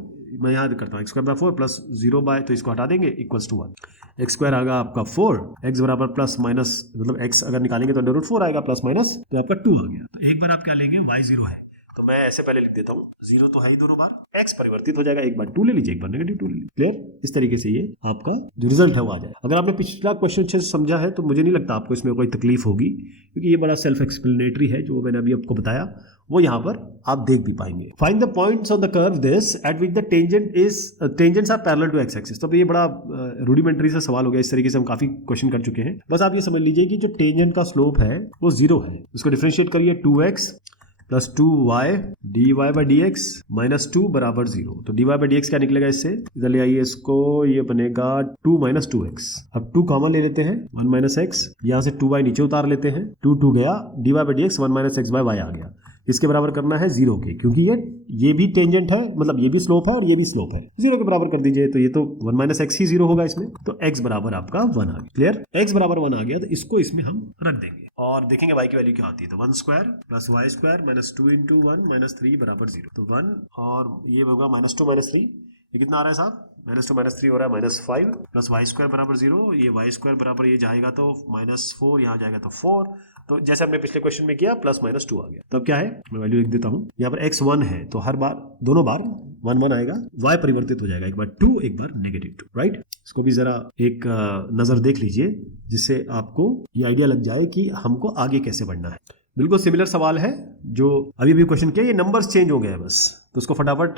मैं यहाँ करता हूँ, x²/4 प्लस 0 तो इसको हटा देंगे =1। x² आएगा आपका 4, x बराबर प्लस माइनस, मतलब x अगर निकालेंगे तो √4 आएगा प्लस माइनस, तो आपका 2 आ गया। तो एक बार आप क्या लेंगे, y 0 है तो मैं ऐसे पहले लिख देता हूँ, 0 तो है ही दोनों बार, x परिवर्तित हो जाएगा, एक बार 2 ले लीजिए, एक बार -2 ले लीजिए। क्लियर, इस तरीके से ये आपका जो रिजल्ट है वो आ जाए। अगर आपने पिछला क्वेश्चन अच्छे से समझा है तो मुझे नहीं लगता आपको इसमें कोई तकलीफ होगी, क्योंकि ये बड़ा सेल्फ एक्सप्लेनेटरी है जो मैंने अभी आपको बताया, वो यहाँ पर आप देख भी पाएंगे। Find the points on the curve this at which the tangents are parallel to x axis. तो ये बड़ा रूडिमेंटरी सा सवाल हो गया। इस तरीके से हम काफी क्वेश्चन कर चुके हैं। बस आप ये समझ लीजिए कि जो टेंजेंट का स्लोप है वो 0 है। उसको डिफरेंशिएट करिए, 2x + 2y dy/dx -2 = 0। तो dy/dx क्या निकलेगा इससे, इधर ले आइए इसको, ये बनेगा 2 - 2x। अब 2 कॉमन ले लेते हैं, 1 - x, यहाँ से 2y नीचे उतार लेते हैं, 2 गया, dy/dx 1 - x/y आ गया। इसके बराबर करना है 0 के, क्योंकि ये भी टेंजेंट है, मतलब ये भी स्लोप है और ये भी स्लोप है। 0 के बराबर कर दीजिए, तो ये तो 1 - x ही 0 होगा इसमें। तो x बराबर आपका 1 आ गया। क्लियर, x बराबर 1 आ गया, तो इसको इसमें हम रख देंगे और देखेंगे y की वैल्यू क्या आती है। तो 1² + y² -2 × 1 -3 = 0। तो 1 और ये होगा -2 -3, ये कितना आ रहा है साहब, -2 -3 हो रहा है -5 + y² = 0। ये y² बराबर ये जाएगा तो -4, यहाँ जाएगा तो 4। तो जैसे हमने पिछले क्वेश्चन में किया +-2 आ गया। तो अब क्या है, मैं वैल्यू लिख देता हूँ। यहाँ पर x1 है तो हर बार दोनों बार 1 1 आएगा, y परिवर्तित हो जाएगा, एक बार 2 एक बार -2, राइट। इसको भी जरा एक नजर देख लीजिए जिससे आपको ये आइडिया लग जाए कि हमको आगे कैसे बढ़ना है। बिल्कुल सिमिलर सवाल है जो अभी क्वेश्चन किया, ये नंबर्स चेंज हो गए हैं बस, तो उसको फटाफट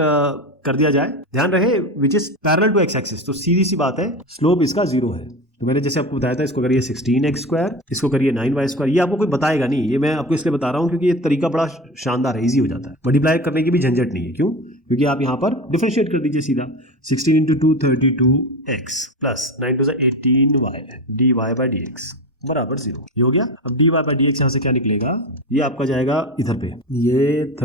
कर दिया जाए। ध्यान रहे which is parallel to x axis, तो सीधी सी बात है स्लोप इसका 0 है। तो मैंने जैसे आपको बताया था, इसको करिए 16x², इसको करिए 9y²। ये आपको कोई बताएगा नहीं, ये मैं आपको इसलिए बता रहा हूँ क्योंकि ये तरीका बड़ा शानदार है, इजी हो जाता है, मल्टीप्लाई करने की भी झंझट नहीं है। क्यों, क्योंकि आप यहाँ पर डिफरेंशिएट कर दीजिए सीधा, 16 × 2 32x प्लस 9 × 2 18y dy/dx बराबर 0। ये हो गया। अब dy/dx यहाँ से क्या निकलेगा, ये आपका जाएगा इधर पे, ये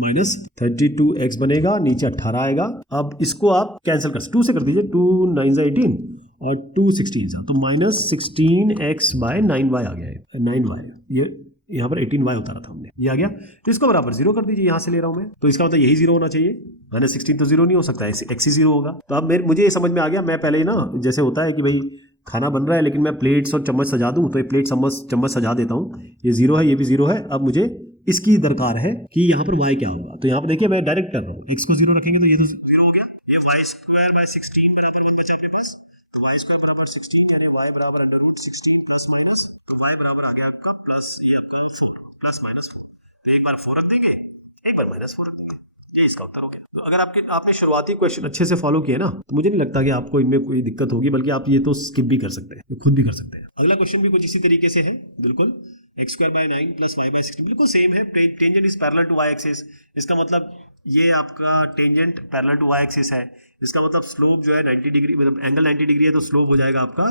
-32x बनेगा, नीचे 18 आएगा। अब इसको आप कैंसिल कर 2 से कर दीजिए, 2 9 18 और 2 16, तो -16x/9y आ गया है, 9y। ये यहाँ पर 18y उतारा था हमने, ये आ गया। तो इसको बराबर 0 कर दीजिए, यहाँ से ले रहा हूँ मैं, तो इसका मतलब यही 0 होना चाहिए, -16 तो 0 नहीं हो सकता है, x ही 0 होगा। तो अब मुझे ये समझ में आ गया, मैं पहले ही ना जैसे होता है कि भाई खाना बन रहा है लेकिन मैं प्लेट्स और चम्मच सजा दूं, तो ये प्लेट चम्मच सजा देता हूँ, ये 0 है, ये भी 0 है। अब मुझे इसकी दरकार है कि यहाँ पर y क्या होगा, तो यहाँ पर देखिए मैं डायरेक्ट कर रहा हूँ, x को 0 रखेंगे तो ये तो 0 हो गया, ये y² / 16 बराबर 1 बचा अपने पास, तो y² बराबर 16 यानी y बराबर √16 प्लस माइनस, तो y बराबर आ गया आपका प्लस, ये आपका प्लस माइनस 4, तो एक बार 4 रख देंगे, एक बार -4 रख देंगे, ये इसका उत्तर हो गया। तो अगर आपने शुरुआती क्वेश्चन अच्छे से फॉलो किए ना, तो मुझे नहीं लगता कि आपको इनमें कोई दिक्कत होगी, बल्कि आप ये तो स्किप भी कर सकते हैं, खुद भी कर सकते हैं। अगला क्वेश्चन भी कुछ इसी तरीके से है, बिल्कुल x² / 9 प्लस y/16 बिल्कुल सेम है। Tangent is parallel to y axis, इसका मतलब ये आपका tangent parallel to y axis है, इसका मतलब स्लोप जो है 90 डिग्री, मतलब एंगल 90 डिग्री है तो स्लोप हो जाएगा आपका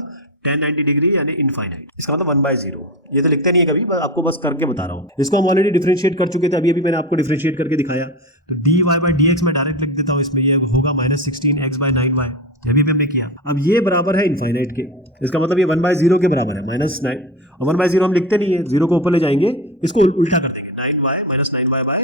tan 90 डिग्री यानी इनफाइनाइट, इसका मतलब 1/0। ये तो लिखते नहीं है कभी, आपको बस करके बता रहा हूँ। इसको हम ऑलरेडी डिफरेंशिएट कर चुके थे, अभी मैंने आपको डिफरेंशिएट करके दिखाया। तो dy/dx में डायरेक्ट लिख देता हूँ, इसमें ये होगा -16x/9y, अभी भी हमने किया। अब ये बराबर है इनफाइनाइट के, इसका मतलब ये 1/0 के बराबर है, -9, और 1/0 हम लिखते नहीं है, 0 को ऊपर ले जाएंगे, इसको उल्टा कर देंगे, 9y -9y बाय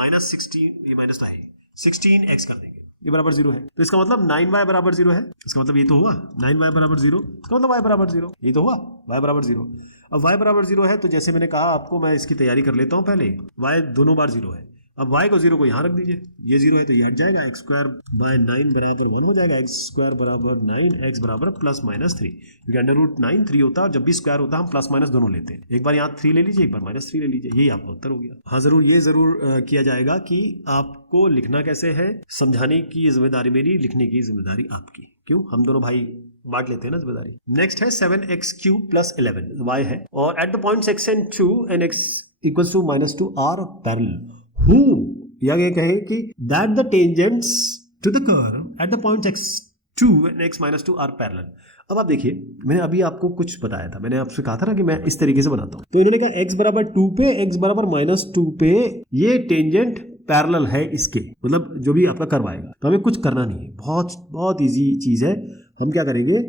-16, ये माइनस है 16x कर देंगे, ये बराबर 0 है। तो इसका मतलब 9y बराबर 0 है, इसका मतलब ये तो हुआ 9y बराबर 0, इसका मतलब y बराबर 0, ये तो हुआ y बराबर 0। अब y बराबर 0 है तो जैसे मैंने कहा आपको, मैं इसकी तैयारी कर लेता हूँ पहले, y दोनों बार 0 है। अब y को 0 को यहाँ रख दीजिए, ये 0 है तो ये हट जाएगा, x² / 9 बराबर 1 हो जाएगा, x² बराबर 9, x बराबर +-3, क्योंकि √9 3 होता है, और जब भी स्क्वायर होता है हम प्लस माइनस दोनों लेते हैं, एक बार यहाँ 3 ले लीजिए, एक बार -3 ले लीजिए, यही आपका उत्तर हो गया। हाँ जरूर, ये जरूर किया जाएगा कि आपको लिखना कैसे है, समझाने की जिम्मेदारी मेरी, लिखने की जिम्मेदारी आपकी, क्यों हम दोनों भाई बांट लेते हैं ना जिम्मेदारी। नेक्स्ट है 7x³ + 11 y है, और at the points x and 2 and x equals to -2 are parallel, who या ये कहे कि that the tangents to the curve at the points x2 and x - 2 are parallel। अब आप देखिए, मैंने अभी आपको कुछ बताया था, मैंने आपसे कहा था ना कि मैं इस तरीके से बनाता हूं, तो इन्होंने कहा x बराबर 2 पे, x बराबर -2 पे ये टेंजेंट पैरेलल है इसके, मतलब जो भी आपका कर्व आएगा, तो हमें कुछ करना नहीं है, बहुत इजी चीज है। हम क्या करेंगे,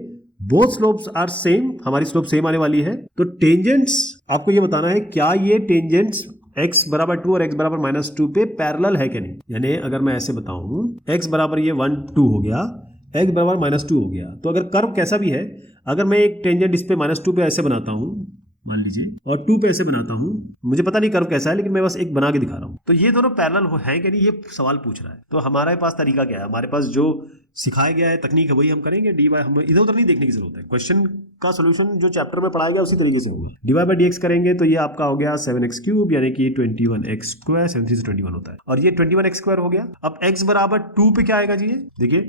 बोथ स्लोप्स आर सेम, हमारी स्लोप सेम आने वाली है, तो टेंजेंट्स आपको ये बताना है क्या ये टेंजेंट्स x बराबर 2 और x बराबर -2 पे पैरेलल है कि नहीं। यानी अगर मैं ऐसे बताऊं, x बराबर ये 1 2 हो गया, x बराबर -2 हो गया, तो अगर कर्व कैसा भी है, अगर मैं एक टेंजेंट इस पे -2 पे ऐसे बनाता हूं मान लीजिए, और 2 पे ऐसे बनाता हूं, मुझे पता नहीं कर्व कैसा है, लेकिन मैं बस एक बना के दिखा रहा हूं, तो ये दोनों पैरेलल है कि नहीं, ये सवाल पूछ रहा है। तो हमारे पास तरीका क्या है, हमारे पास जो सिखाया गया है तकनीक है वही हम करेंगे, dy हम इधर उधर नहीं देखने की जरूरत है, क्वेश्चन का सोल्यूशन जो चैप्टर में पढ़ाया गया उसी तरीके से होगा। dy/dx करेंगे तो ये आपका हो गया 7x³ यानी कि 21x², 7 से 21 होता है, और ये 21x² हो गया। अब x बराबर 2 पे क्या आएगा जी, ये देखिए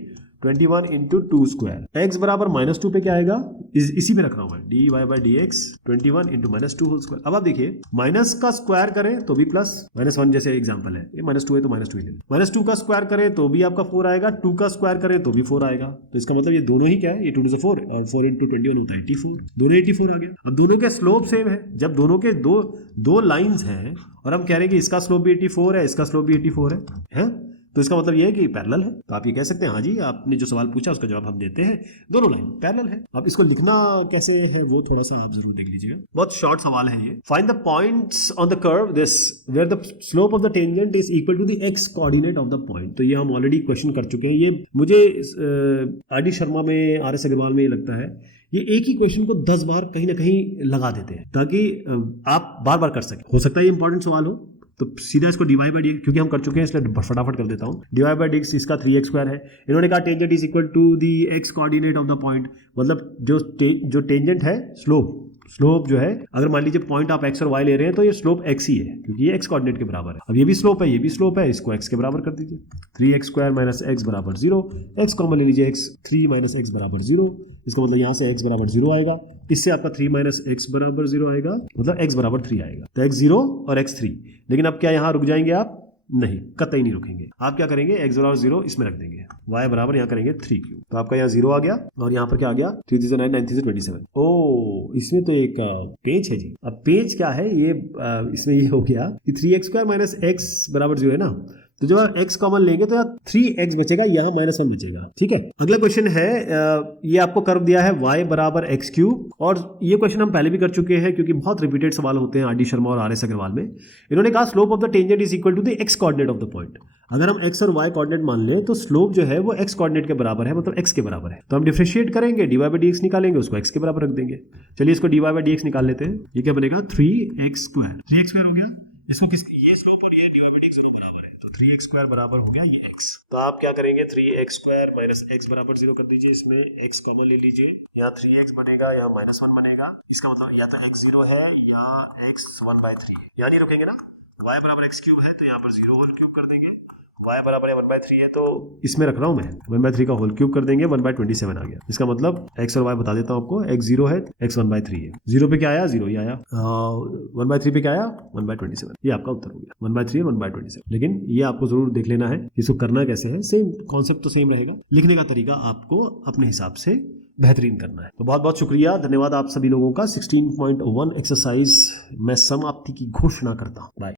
21 × 2², x बराबर -2 पे क्या आएगा, इसी पे रख रहा हूं मैं, dy/dx 21 × -2²। अब आप देखिए, माइनस का स्क्वायर करें तो भी प्लस, -1 जैसे एग्जांपल है, ये -2 है तो -2 ही ले, -2 का स्क्वायर करें तो भी आपका 4 आएगा, 2 का स्क्वायर करें तो भी 4 आएगा, तो इसका मतलब ये दोनों ही क्या है, ये 2 to 4 और 4 × 21 होता है 84, दोनों 84 आ गया। अब दोनों के स्लोप सेम है, जब दोनों के दो लाइंस हैं और हम कह रहे हैं कि इसका स्लोप भी 84 है, इसका स्लोप भी 84 है, तो इसका मतलब ये है कि पैरेलल है, तो आप ये कह सकते हैं हाँ जी, आपने जो सवाल पूछा उसका जवाब हम देते हैं, दोनों लाइन पैरेलल है। अब इसको लिखना कैसे है वो थोड़ा सा आप जरूर देख लीजिएगा, बहुत शॉर्ट सवाल है ये। Find the points on the curve this where the slope of the tangent is equal to the x coordinate of the point. तो ये हम ऑलरेडी क्वेश्चन कर चुके हैं, ये मुझे RD शर्मा में, RS अग्रवाल में ये लगता है, ये एक ही क्वेश्चन को 10 बार कहीं ना कहीं लगा देते हैं ताकि आप बार बार कर सकें। हो सकता है ये इंपॉर्टेंट सवाल हो, तो सीधा इसको dy/dx, क्योंकि हम कर चुके हैं इसलिए फटाफट कर देता हूँ, dy/dx इसका 3x² है। इन्होंने कहा tangent is equal to the x coordinate of the point, मतलब जो टेंजेंट है, स्लोप जो है, अगर मान लीजिए पॉइंट आप x और y ले रहे हैं तो ये स्लोप x ही है, क्योंकि ये x कोऑर्डिनेट के बराबर है। अब ये भी स्लोप है, ये भी स्लोप है, इसको x के बराबर कर दीजिए, 3x² - x बराबर 0, x कॉमन ले लीजिए, 3 - x बराबर 0, इसका मतलब यहाँ से x बराबर 0 आएगा, इससे आपका 3 - x बराबर 0 आएगा, मतलब x बराबर 3 आएगा, तो x 0 और x 3। लेकिन अब क्या यहाँ रुक जाएंगे आप, नहीं, कतई नहीं रुकेंगे, आप क्या करेंगे, x बराबर 0 इसमें रख देंगे, y बराबर यहाँ करेंगे 3/3, तो आपका यहाँ 0 आ गया, और यहाँ पर क्या आ गया, 3 3 9 9 3 27। ओ, इसमें तो एक पेज है जी। अब पेज क्या है, ये इसमें ये हो गया कि 3x² - x बराबर 0 है ना, तो जब आप x कॉमन लेंगे तो यहाँ 3x बचेगा, यहाँ -1 बचेगा। ठीक है, अगला क्वेश्चन है, ये आपको कर्व दिया है y बराबर x क्यूब, और ये क्वेश्चन हम पहले भी कर चुके हैं क्योंकि बहुत रिपीटेड सवाल होते हैं आर.डी. शर्मा और आर.एस. अग्रवाल में। इन्होंने कहा slope of the tangent is equal to the x coordinate of the point. अगर हम x और y कोऑर्डिनेट मान लें तो स्लोप जो है वो x कोऑर्डिनेट के बराबर है, मतलब x के बराबर है। तो हम डिफरेंशिएट करेंगे, dy बाई dx निकालेंगे, उसको x के बराबर रख देंगे। चलिए इसको dy बाई dx निकाल लेते हैं। ये क्या बनेगा, 3x स्क्वायर। 3x स्क्वायर हो गया, इसको किस, ये स्लोप और ये dy बाई dx दोनों बराबर है, तो 3x स्क्वायर बराबर हो गया ये x। तो आप क्या करेंगे, 3x स्क्वायर माइनस x बराबर 0 कर दीजिए, इसमें x कॉमन ले लीजिए, यहाँ 3x बनेगा, यहाँ -1 बनेगा। इसका मतलब या तो x 0 है या x 1/3। यहाँ नहीं रुकेंगे ना, y बराबर x क्यूब है तो यहाँ पर 0 होल क्यूब कर देंगे, y बराबर 1/3 है तो इसमें रख रहा हूँ मैं, 1/3 का होल क्यूब कर देंगे, 1/27 आ गया। इसका मतलब x और y बता देता हूँ आपको, x 0 है, x 1/3 है। 0 पे क्या आया, 0 ही आया। 1/3 पे क्या आया, 1/27। ये आपका उत्तर हो गया, 1/3 और 1/27। लेकिन ये आपको जरूर देख लेना है, इसको करना कैसे है, सेम कॉन्सेप्ट तो सेम रहेगा, लिखने का तरीका आपको अपने हिसाब से बेहतरीन करना है। तो बहुत बहुत शुक्रिया, धन्यवाद आप सभी लोगों का। 16.1 एक्सरसाइज मैं समाप्ति की घोषणा करता हूँ। बाय।